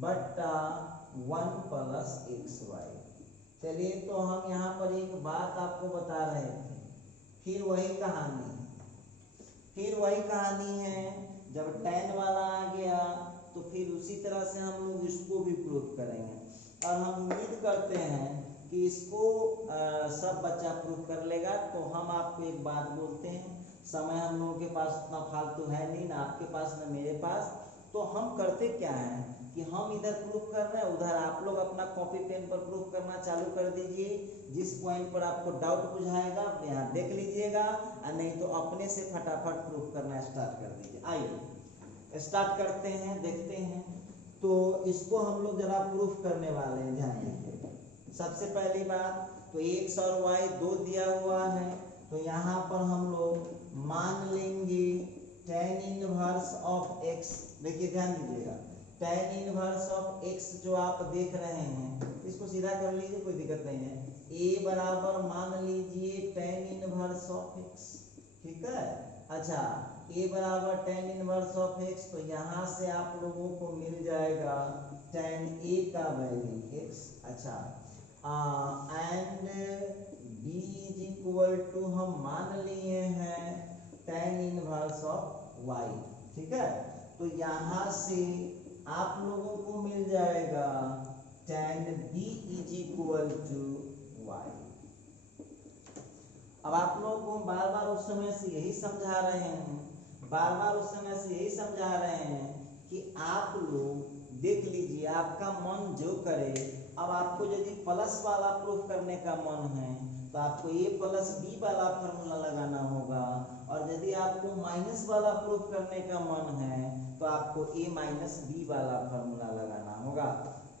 बट्टा 1 प्लस एक्स वाई। चलिए, तो हम यहाँ पर एक बात आपको बता रहे थे, फिर वही कहानी है। जब tan वाला आ गया तो फिर उसी तरह से हम लोग इसको भी प्रूफ करेंगे। और हम उम्मीद करते हैं कि कि इसको सब बच्चा प्रूव कर लेगा। तो हम आपको एक बात बोलते हैं, समय हम लोगों के पास उतना फालतू है नहीं, ना आपके पास ना मेरे पास। तो हम करते क्या हैं कि हम इधर प्रूफ कर रहे हैं, उधर आप लोग अपना कॉपी पेन पर प्रूफ करना चालू कर दीजिए। जिस पॉइंट पर आपको डाउट बुझाएगा यहाँ देख लीजिएगा, और नहीं तो अपने से फटाफट प्रूफ करना स्टार्ट कर दीजिए। आइए स्टार्ट करते हैं, देखते हैं। तो इसको हम लोग जरा प्रूफ करने वाले हैं, ध्यान दीजिए। सबसे पहली बात तो x और y दो दिया हुआ है, तो यहाँ पर हम लोग मान लेंगे tan इनवर्स ऑफ x। देखिए ध्यान दीजिएगा, tan इनवर्स ऑफ x जो आप देख रहे हैं इसको सीधा कर लीजिए, कोई दिक्कत नहीं है। a बराबर मान लीजिए tan इनवर्स ऑफ x, ठीक है। अच्छा a बराबर tan इनवर्स ऑफ x, तो यहाँ से आप लोगों को मिल जाएगा tan a का वैल्यू x। अच्छा and b is equal to हम मान लिए हैं tan इनवर्स ऑफ y, ठीक है। तो यहाँ से आप लोगों को मिल जाएगा tan b is equal to y। अब आप लोगों को बार बार उस समय से यही समझा रहे हैं, कि आप लोग देख लीजिए, आपका मन जो करे। अब आपको यदि प्लस वाला प्रूफ करने का मन है तो आपको a प्लस बी वाला फार्मूला लगाना होगा, और यदि आपको माइनस वाला प्रूफ करने का मन है तो आपको a माइनस बी वाला फार्मूला लगाना होगा।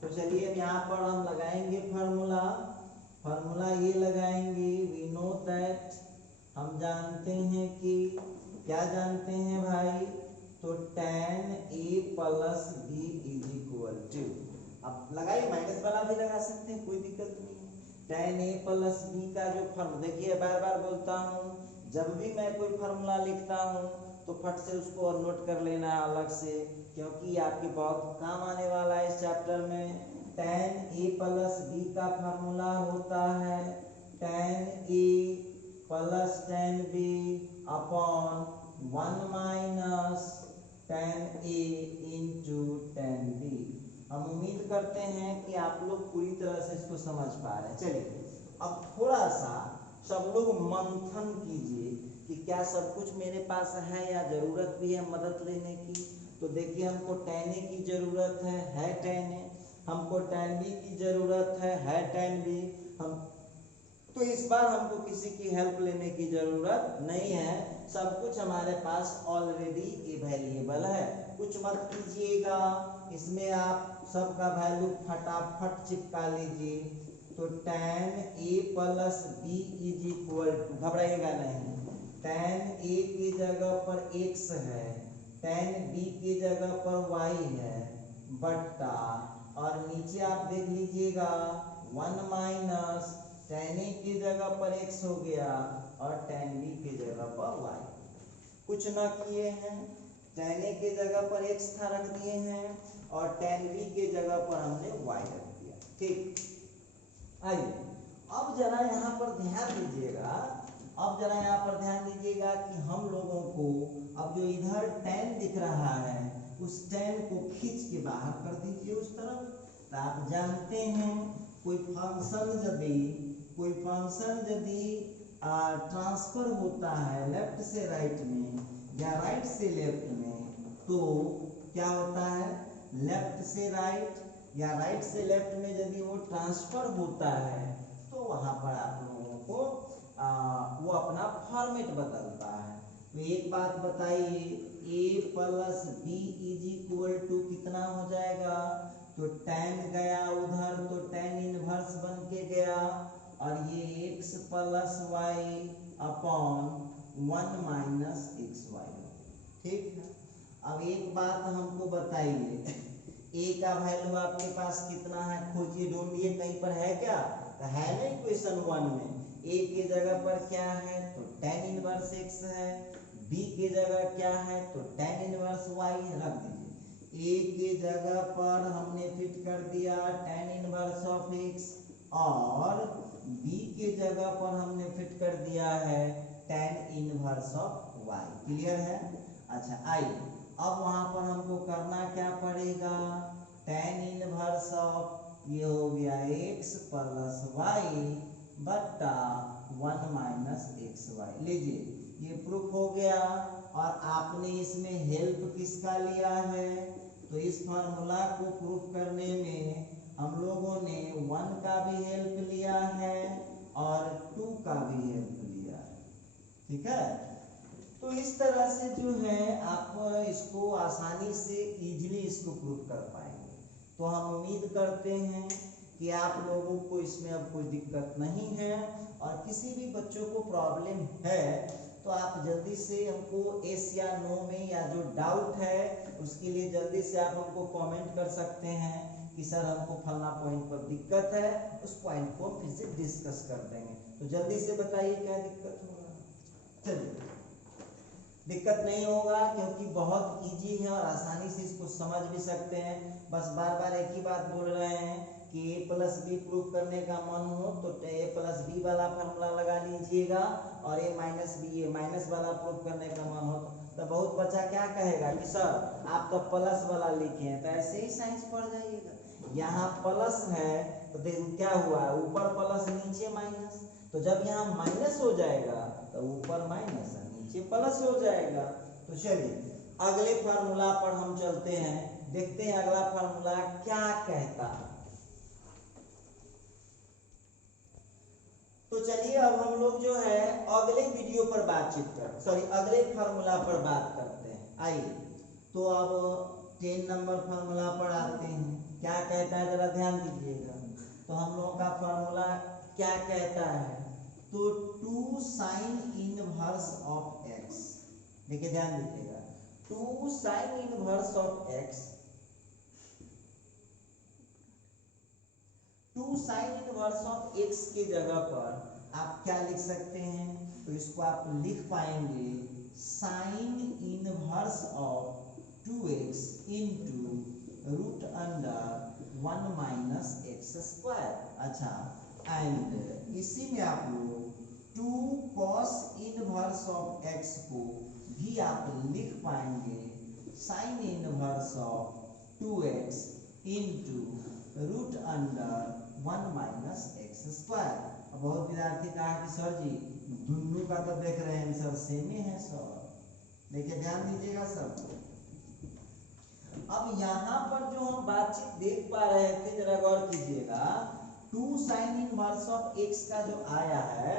तो चलिए यहाँ पर हम लगाएंगे फार्मूला ये लगाएंगे। वी नो दैट, हम जानते हैं कि, क्या जानते हैं भाई, तो tan a plus b is equal to, अब लगाइए, माइनस वाला भी लगा सकते हैं, कोई दिक्कत नहीं है। tan a प्लस b का जो फार्मूला, देखिए बार बार बोलता हूँ, जब भी मैं कोई फार्मूला लिखता हूँ तो फट से उसको नोट कर लेना है अलग से, क्योंकि आपके बहुत काम आने वाला है इस चैप्टर में। tan a प्लस b का फार्मूला होता है tan a plus tan b upon 1 minus tan a into tan b। हम उम्मीद करते हैं कि आप लोग पूरी तरह से इसको समझ पा रहे हैं। चलिए अब थोड़ा सा सब लोग मंथन कीजिए कि क्या सब कुछ मेरे पास है या जरूरत भी है मदद लेने की। तो देखिए, हमको tan a की जरूरत है tan a, हमको tan b की जरूरत है tan b। हम तो इस बार हमको किसी की हेल्प लेने की जरूरत नहीं है, सब कुछ हमारे पास ऑलरेडी अवेलेबल है। कुछ मत कीजिएगा, इसमें आप सबका वैल्यू फटाफट चिपका लीजिए। तो tan a plus b is equal to, घबराइएगा नहीं, tan a की जगह पर x है, tan b की जगह पर y है, बट्टा, और नीचे आप देख लीजिएगा 1 माइनस tan a की जगह पर x हो गया और tan b की जगह पर y। कुछ ना किए हैं, tan a की जगह पर x था रख दिए हैं, और tan b की जगह पर हमने y रख दिया, ठीक। आइए अब जरा यहाँ पर ध्यान दीजिएगा, कि हम लोगों को अब जो इधर tan दिख रहा है उस tan को खींच के बाहर कर दीजिए उस तरफ। तो आप जानते हैं कोई फंक्शन यदि ट्रांसफर होता है लेफ्ट से राइट में या राइट से लेफ्ट में, तो क्या होता है, लेफ्ट से राइट या राइट से लेफ्ट में यदि वो ट्रांसफर होता है तो वहां पर आप लोगों को वो अपना फॉर्मेट बदलता है। तो एक बात बताइए, a plus b is equal to कितना हो जाएगा, तो tan गया उधर तो tan इनवर्स बन के गया, और ये x plus y upon 1 minus xy, ठीक है। अब एक बात हमको बताइए, a का वैल्यू आपके पास कितना है, खोजिए, ढूंढिए, कहीं पर है क्या, तो है नहीं क्वेश्चन 1 में। a की जगह पर क्या है, तो tan इनवर्स x है, b की जगह क्या है, तो tan इनवर्स y रख दीजिए। a की जगह पर हमने फिट कर दिया tan इनवर्स ऑफ x, और b की जगह पर हमने फिट कर दिया है tan inverse of y। Clear है? अच्छा आइए अब वहां पर हमको करना क्या पड़ेगा, tan इनवर्स ऑफ ये हो गया x प्लस वाई बट्टा 1 माइनस एक्स वाई। लीजिए ये प्रूफ हो गया। और आपने इसमें हेल्प किसका लिया है? तो इस फार्मूला को प्रूफ करने में हम लोगों ने 1 का भी हेल्प लिया है और 2 का भी हेल्प लिया है। ठीक है, तो इस तरह से जो है आप इसको आसानी से इजीली इसको प्रूफ कर पाएंगे। तो हम उम्मीद करते हैं कि आप लोगों को इसमें अब कोई दिक्कत नहीं है। और किसी भी बच्चों को प्रॉब्लम है तो आप जल्दी से हमको एस या नो में या जो डाउट है उसके लिए जल्दी से आप हमको कमेंट कर सकते हैं कि सर हमको फलना पॉइंट पर दिक्कत है, उस पॉइंट को फिर से डिस्कस कर देंगे। तो जल्दी से बताइए क्या दिक्कत होगा। चलिए, दिक्कत नहीं होगा क्योंकि बहुत इजी है और आसानी से इसको समझ भी सकते हैं। बस बार बार एक ही बात बोल रहे हैं कि a प्लस बी प्रूफ करने का मन हो तो a प्लस बी वाला फार्मूला लगा लीजिएगा, और a माइनस वाला प्रूफ करने का मन हो तो बहुत बच्चा क्या कहेगा कि सर आप तो प्लस वाला लिखे हैं, तो ऐसे ही साइंस पढ़ जाइएगा। यहाँ प्लस है तो देखो क्या हुआ, ऊपर प्लस नीचे माइनस, तो जब यहाँ माइनस हो जाएगा तो ऊपर माइनस नीचे प्लस हो जाएगा। तो चलिए अगले फार्मूला पर हम चलते हैं, देखते हैं अगला फार्मूला क्या कहता है। तो चलिए अब हम लोग जो है अगले वीडियो पर अगले फार्मूला पर बात करते हैं। आइए तो अब 10 नंबर फार्मूला पर आते हैं। क्या कहता है जरा ध्यान दीजिएगा। तो हम लोगों का फार्मूला क्या कहता है, तो 2 साइन इनवर्स ऑफ x, देखिए ध्यान दीजिएगा, 2 sign inverse of x, 2 sign inverse of x की जगह पर आप क्या लिख सकते हैं, तो इसको आप लिख पाएंगे sine inverse of 2x into root under 1 minus x square. अच्छा, एंड इसी में आप लोग 2 कॉस इनवर्स ऑफ x को भी आप लिख पाएंगे sine inverse of 2x into root under 1 minus x square. अब बहुत विद्यार्थी कहा कि सर जी दोनों का तो देख रहे हैं सर सेम ही है सर, देखिए ध्यान दीजिएगा सब। अब यहाँ पर जो हम बातचीत देख पा रहे थे जरा गौर कीजिएगा, 2 साइन इनवर्स ऑफ x का जो आया है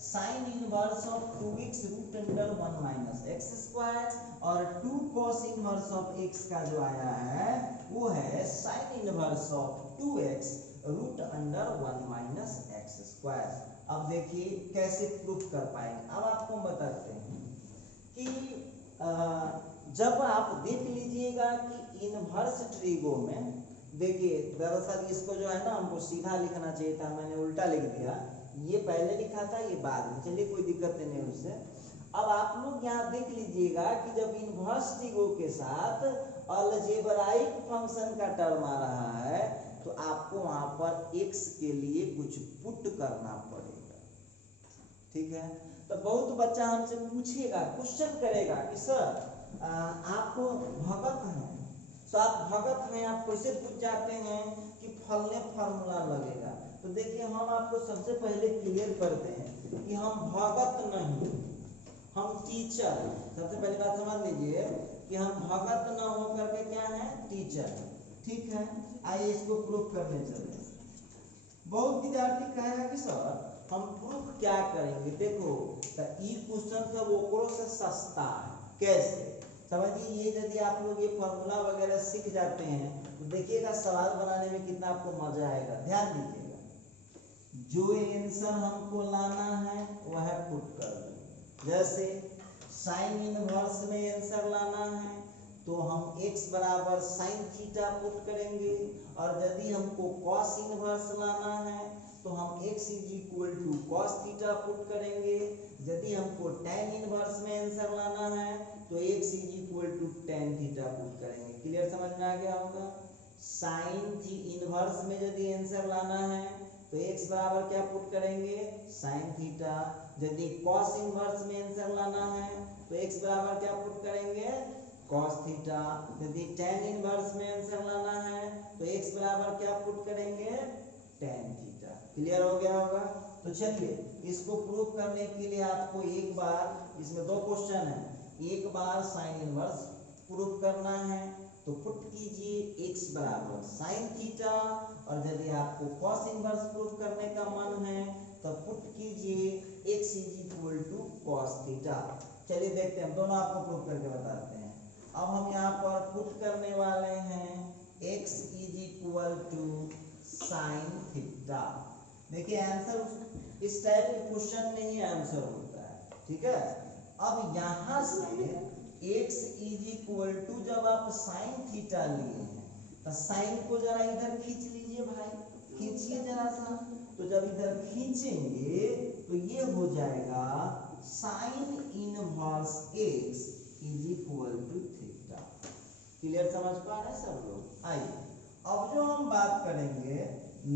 sine inverse of 2x root under 1 minus x square, और 2 कॉस इनवर्स ऑफ x का जो आया है वो है sine inverse of 2x root under 1 minus x square. अब देखिए कैसे प्रूफ कर पाएंगे। अब आपको बताते हैं कि जब आप देख लीजिएगा कि इनवर्स ट्रिगो में, देखिए दरअसल इसको जो है ना हमको सीधा लिखना चाहिए था, मैंने उल्टा लिख दिया, ये पहले लिखा था ये बाद में, चलिए कोई दिक्कत नहीं उससे। अब आप लोग यहाँ देख लीजिएगा कि जब इनवर्स ट्रिगो के साथ अलजेब्राइक फंक्शन का टर्म आ रहा है तो आपको वहां पर x के लिए कुछ पुट करना पड़ेगा। ठीक है, तो बहुत बच्चा हमसे पूछेगा, क्वेश्चन करेगा कि सर आप भगत हैं, तो आप भगत हैं, आप कैसे पूछ जाते हैं कि फलने फार्मूला लगेगा। तो देखिए हम आपको सबसे पहले क्लियर करते हैं कि हम भगत नहीं, हम टीचर। सबसे पहली बात समझ लीजिए कि हम भगत न हो करके क्या है, टीचर। ठीक है, आइए इसको प्रूफ करने चले। बहुत विद्यार्थी कहेगा कि सर हम प्रूफ क्या करेंगे। देखो तो ई क्वेश्चन सब ओकरो से सस्ता है। कैसे समझिए, ये यदि आप लोग ये फॉर्मूला वगैरह सीख जाते हैं तो देखिएगा सवाल बनाने में कितना आपको मजा आएगा। ध्यान दीजिएगा, जो आंसर हमको लाना है वह पुट कर दो। जैसे साइन इनवर्स में आंसर लाना है तो हम x बराबर साइन थीटा पुट करेंगे, और यदि हमको कॉस इनवर्स लाना है तो हम x is equal to cos theta put करेंगे। यदि हमको tan इनवर्स में आंसर लाना है तो x is equal to tan theta put करेंगे। क्लियर समझ में आ गया होगा। साइन इनवर्स में यदि आंसर लाना है तो x बराबर क्या पुट करेंगे, साइन थीटा। यदि कॉस इनवर्स में आंसर लाना है तो x बराबर क्या पुट करेंगे, cos थीटा। यदि tan इनवर्स में आंसर लाना है तो x बराबर क्या पुट करेंगे, tan थीटा। क्लियर हो गया होगा। तो चलिए इसको प्रूव करने के लिए आपको एक बार, इसमें दो क्वेश्चन है, एक बार साइन इनवर्स प्रूव करना है तो पुट कीजिए x बराबर साइन थीटा, और यदि आपको कॉस इनवर्स प्रूव करने का मन है तो पुट कीजिए x is equal to cos theta. चलिए देखते हैं, दोनों आपको प्रूव करके बताते हैं। अब हम यहाँ पर पुट करने वाले हैं x is equal to sine theta. देखिए आंसर इस टाइप के क्वेश्चन में ही आंसर होता है, ठीक है। अब यहाँ से x इज इक्वल टू, जब आप साइन थीटा लिए हैं तो साइन को जरा इधर खींच लीजिए भाई, खींचिए जरा सा। तो जब इधर खींचेंगे तो ये हो जाएगा sine inverse x is equal to theta. Clear समझ पा रहे हैं सब लोग। आइए अब जो हम बात करेंगे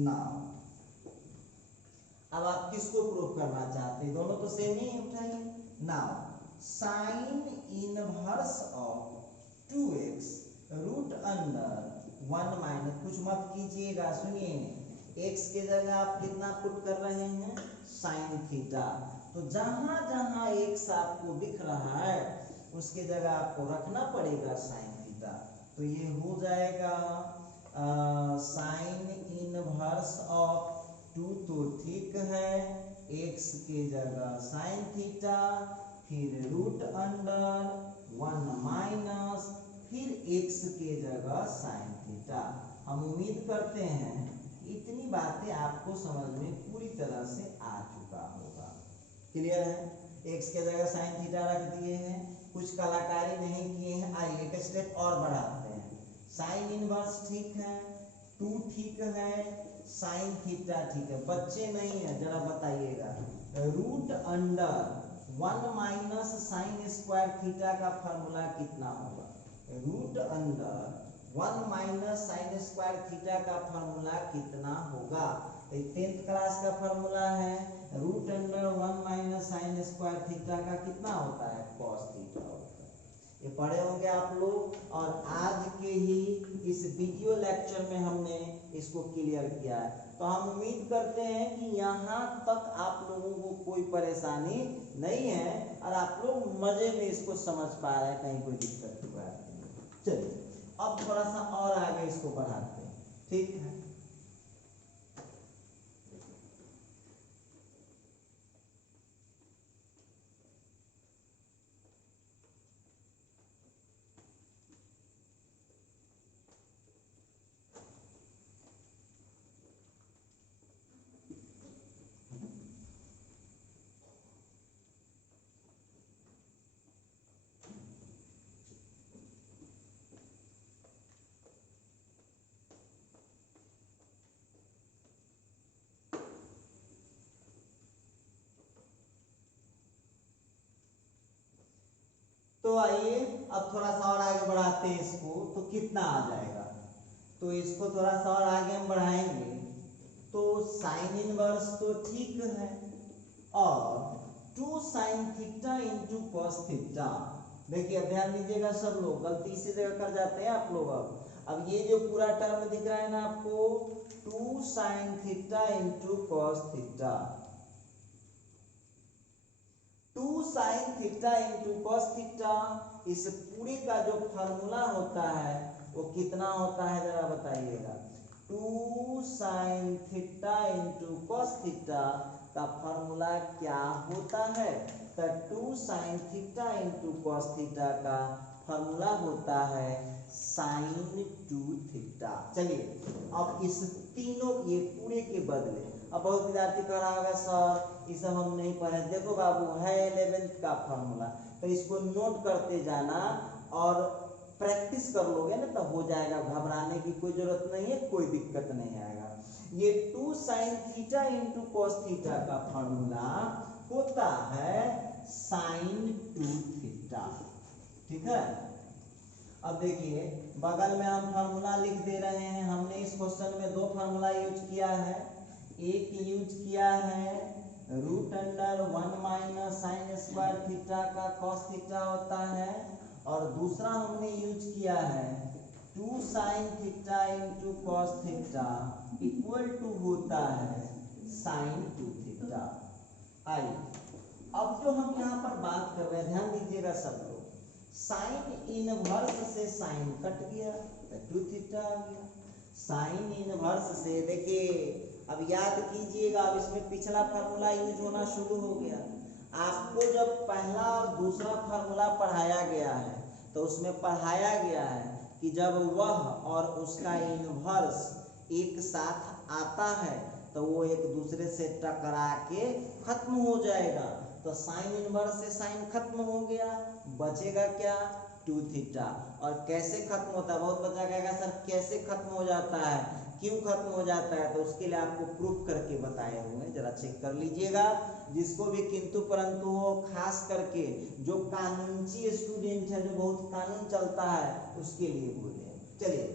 नाउ, अब आप किसको प्रूव करना चाहते हैं, दोनों तो सेम ही उठाइए। Now sine inverse of 2x root under 1 minus, कुछ मत कीजिएगा, सुनिए, x के जगह आप कितना पुट कर रहे हैं, साइन थीटा। तो जहां जहां x आपको दिख रहा है उसके जगह आपको रखना पड़ेगा साइन थीटा। तो ये हो जाएगा साइन इनवर्स ऑफ 2 तो ठीक है, x के जगह साइन थीटा, फिर रूट अंडर 1 माइनस, फिर x के जगह साइन थीटा। हम उम्मीद करते हैं इतनी बातें आपको समझ में पूरी तरह से आ चुका होगा। क्लियर है। x के जगह साइन थीटा रख दिए हैं, कुछ कलाकारी नहीं किए हैं। आइए एक स्टेप और बढ़ाते हैं। साइन इनवर्स ठीक है, 2 ठीक है, साइन थीटा ठीक है, बच्चे नहीं है जरा बताइएगा, root under 1 minus sine square theta का फॉर्मूला कितना होगा, root under 1 minus sine square theta का फॉर्मूला कितना होगा। 10th क्लास का फॉर्मूला है, root under 1 minus sine square theta का कितना होता है, कॉस थीटा होता है। ये पढ़े होंगे आप लोग, और आज के ही इस वीडियो लेक्चर में हमने इसको क्लियर किया है। तो हम उम्मीद करते हैं कि यहाँ तक आप लोगों को कोई परेशानी नहीं है और आप लोग मजे में इसको समझ पा रहे हैं, कहीं कोई दिक्कत की बात नहीं। चलिए अब थोड़ा सा और आगे इसको बढ़ाते हैं, ठीक है। तो आइए अब थोड़ा सा और आगे बढ़ाते हैं इसको, तो कितना आ जाएगा। तो इसको थोड़ा सा और आगे हम बढ़ाएंगे तो साइन इनवर्स तो ठीक है, और 2 sine theta into cos theta. देखिए ध्यान दीजिएगा सब लोग, गलती इसी जगह कर जाते हैं आप लोग। अब ये जो पूरा टर्म दिख रहा है ना आपको, 2 sine theta into cos theta, 2 sine theta into cos theta, इस पूरे का जो फॉर्मूला होता है वो कितना होता है जरा बताइएगा। 2 sine theta into cos theta का फॉर्मूला क्या होता है, तो 2 sine theta into cos theta का फॉर्मूला होता है साइन 2 थीटा। चलिए अब इस तीनों ये पूरे के बदले, अब बहुत विद्यार्थी कह रहा होगा सर ये सब हम नहीं पढ़े। देखो बाबू है 11th का फॉर्मूला, तो इसको नोट करते जाना और प्रैक्टिस कर लोगे ना तो हो जाएगा, घबराने की कोई जरूरत नहीं है, कोई दिक्कत नहीं आएगा। ये 2 sine theta into cos theta का फॉर्मूला होता है साइन 2 थीटा, ठीक है। अब देखिए बगल में हम फार्मूला लिख दे रहे हैं। हमने इस क्वेश्चन में 2 फार्मूला यूज किया है, एक यूज किया है root under 1 minus sine square theta का कॉस थीटा होता है, और दूसरा हमने यूज किया है 2 sin theta into cos theta equal to होता है sin 2 थीटा। आइए अब जो हम यहाँ पर बात कर रहे हैं ध्यान दीजिएगा सब लोग, साइन इनवर्स से साइन कट गया तो 2 थीटा आ गया। साइन इनवर्स से देखिए अब याद कीजिएगा, अब इसमें पिछला फार्मूला यूज होना शुरू हो गया। आपको जब पहला और दूसरा फार्मूला पढ़ाया गया है तो उसमें पढ़ाया गया है कि जब वह और उसका इनवर्स एक साथ आता है तो वो एक दूसरे से टकरा के खत्म हो जाएगा। तो साइन इनवर्स से साइन खत्म हो गया, बचेगा क्या 2 थीटा। और कैसे खत्म होता है, बहुत बच्चा कहेगा सर कैसे खत्म हो जाता है, क्यों खत्म हो जाता है, तो उसके लिए आपको प्रूफ करके बताए हुए, जरा चेक कर लीजिएगा। जिसको भी किंतु परंतु हो, खास करके जो कानूनी स्टूडेंट है, जो बहुत कानून चलता है, उसके लिए बोले। चलिए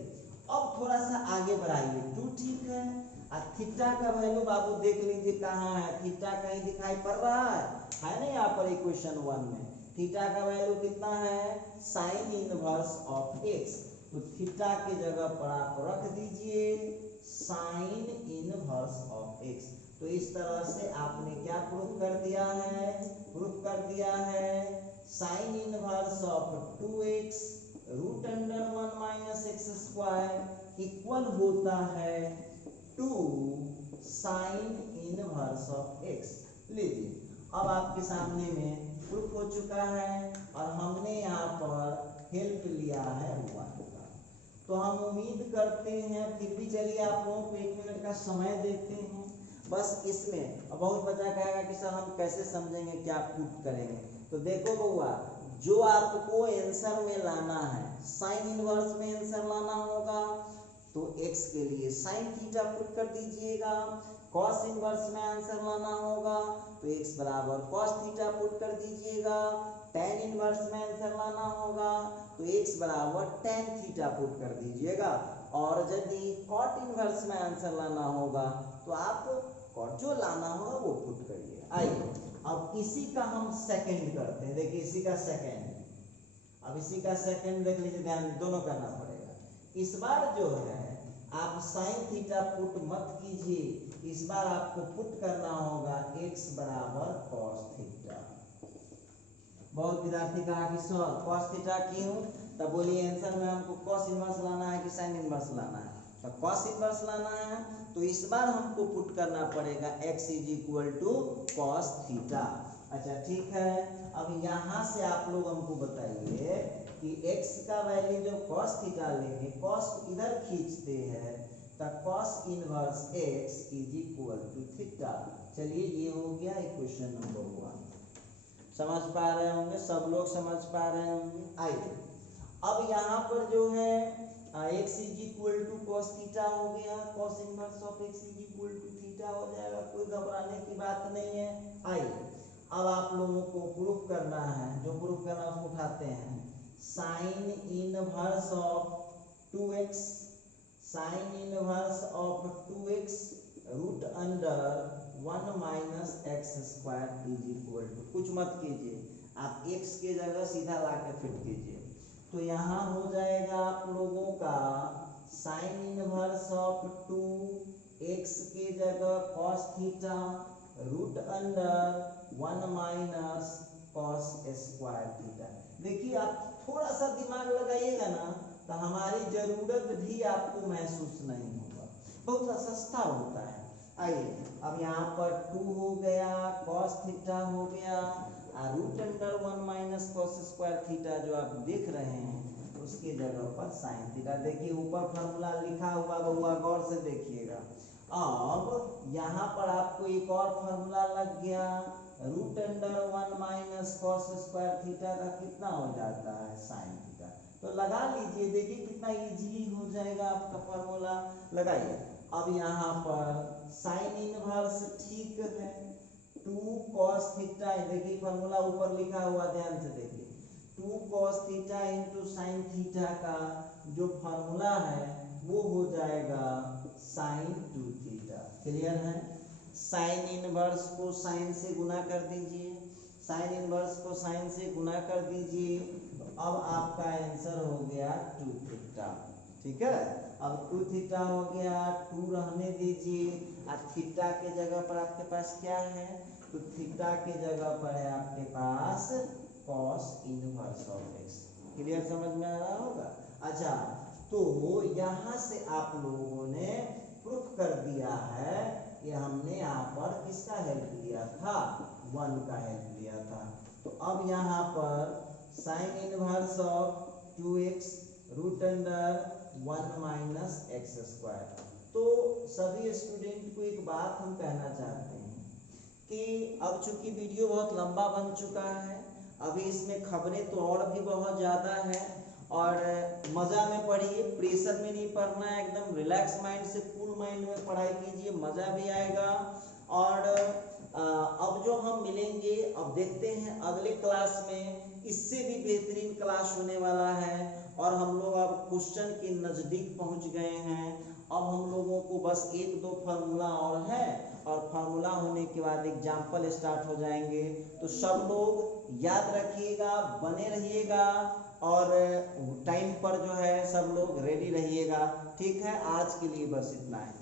अब थोड़ा सा आगे बढ़ाइए। 2 ठीक है, और थीटा का वैल्यू बाबू देख लीजिए कहाँ है, थीटा कहीं दिखाई पड़ रहा है ना यहाँ पर इक्वेशन 1 में। थीटा का वैल्यू कितना है, साइन इनवर्स ऑफ एक्स। तो थीटा के जगह पर आप रख दीजिए साइन इनवर्स ऑफ एक्स। तो इस तरह से आपने क्या प्रूफ कर दिया है, प्रूफ कर दिया है sine inverse of 2x root under 1 minus x square equal होता है 2 साइन इनवर्स ऑफ एक्स। लीजिए अब आपके सामने में प्रूफ हो चुका है और हमने यहाँ पर हेल्प लिया है 1 का। तो हम उम्मीद करते हैं, फिर भी चलिए आप लोगों को 1 मिनट का समय देते हैं बस इसमें। अब बहुत बच्चा कहेगा कि सर हम कैसे समझेंगे, क्या पुट करेंगे। तो देखो बउआ, जो आपको आंसर में लाना है, साइन इनवर्स में आंसर लाना होगा तो x के लिए साइन थीटा पुट कर दीजिएगा। कॉस इनवर्स में आंसर लाना होगा तो x बराबर कॉस थीटा पुट कर दीजिएगा। tan इनवर्स में आंसर लाना होगा तो x बराबर tan थीटा पुट कर दीजिएगा। और यदि कॉट इनवर्स में आंसर लाना होगा तो आप कॉट जो लाना होगा वो पुट करिए। आइए अब इसी का हम सेकंड करते हैं। देखिए इसी का सेकंड, अब इसी का सेकंड देख लीजिए, ध्यान दोनों करना पड़ेगा। इस बार जो है आप साइन थीटा पुट मत कीजिए, इस बार आपको पुट करना होगा x बराबर कॉस थीटा। बहुत विद्यार्थी कहा कि सर कॉस थीटा क्यों, तब बोलिए आंसर में हमको कॉस इनवर्स लाना है कि साइन इनवर्स लाना है, तो कॉस इनवर्स लाना है तो इस बार हमको पुट करना पड़ेगा x is equal to cos theta. अच्छा ठीक है, अब यहाँ से आप लोग हमको बताइए कि x का वैल्यू जो cos थीटा लेंगे, cos इधर खींचते हैं तो cos inverse x is equal to theta. चलिए ये हो गया इक्वेशन नंबर 1। समझ पा रहे होंगे, सब लोग समझ पा रहे होंगे। आइए अब यहाँ पर जो है x is equal to cos theta हो गया, cos inverse of x is equal to theta हो जाएगा, कोई घबराने की बात नहीं है। आइए अब आप लोगों को प्रूफ करना है, जो प्रूफ करना उसको उठाते हैं। Sine inverse of 2x, sine inverse of 2x root under 1 minus x square is equal to, कुछ मत कीजिए, आप x के जगह सीधा ला के फिट कीजिए। तो यहाँ हो जाएगा आप लोगों का साइन इनवर्स ऑफ 2x के जगह cos theta root under 1 minus cos square theta. देखिए आप थोड़ा सा दिमाग लगाइएगा ना तो हमारी जरूरत भी आपको महसूस नहीं होगा, बहुत सस्ता होता है। आइए अब यहाँ पर 2 हो गया, कॉस थीटा हो गया, और root under 1 minus cos square theta जो आप देख रहे हैं उसके जगह पर साइन थीटा। देखिए ऊपर फॉर्मूला लिखा हुआ बउआ, गौर से देखिएगा। अब यहाँ पर आपको एक और फॉर्मूला लग गया, root under 1 minus cos square theta का कितना हो जाता है साइन थीटा। तो लगा लीजिए, देखिए कितना इजीली हो जाएगा आपका फॉर्मूला, लगाइए। अब यहाँ पर साइन इनवर्स ठीक है 2 कॉस थीटा, देखिए फॉर्मूला ऊपर लिखा हुआ, ध्यान से देखिए 2 cos theta into sine theta का जो फॉर्मूला है वो हो जाएगा साइन 2 थीटा। क्लियर है? साइन इनवर्स को साइन से गुना कर दीजिए, साइन इनवर्स को साइन से गुना कर दीजिए अब आपका आंसर हो गया 2 थीटा। ठीक है, अब 2 थीटा हो गया, 2 रहने दीजिए। और थीटा के जगह पर आपके पास क्या है, तो थीटा के जगह पर है आपके पास cos inverse of x। Clear, समझ में आ रहा होगा। अच्छा, तो यहाँ से आप लोगों ने प्रूफ कर दिया है कि हमने यहाँ पर किसका हेल्प लिया था, 1 का हेल्प लिया था। तो अब यहाँ पर sine inverse of 2x root under 1 minus x square. तो सभी स्टूडेंट को एक बात हम कहना चाहते हैं कि अब चूंकि वीडियो बहुत लंबा बन चुका है, अभी इसमें खबरें तो और भी बहुत ज़्यादा है, और मज़ा में पढ़िए, प्रेशर में नहीं पढ़ना है, एकदम रिलैक्स माइंड से कूल माइंड में पढ़ाई कीजिए, मज़ा भी आएगा। और अब जो हम मिलेंगे, अब देखते हैं अगले क्लास में इससे भी बेहतरीन क्लास होने वाला है, और हम लोग अब क्वेश्चन के नज़दीक पहुंच गए हैं। अब हम लोगों को बस 1-2 फार्मूला और है, और फार्मूला होने के बाद एग्जाम्पल स्टार्ट हो जाएंगे। तो सब लोग याद रखिएगा, बने रहिएगा, और टाइम पर जो है सब लोग रेडी रहिएगा। ठीक है, आज के लिए बस इतना है।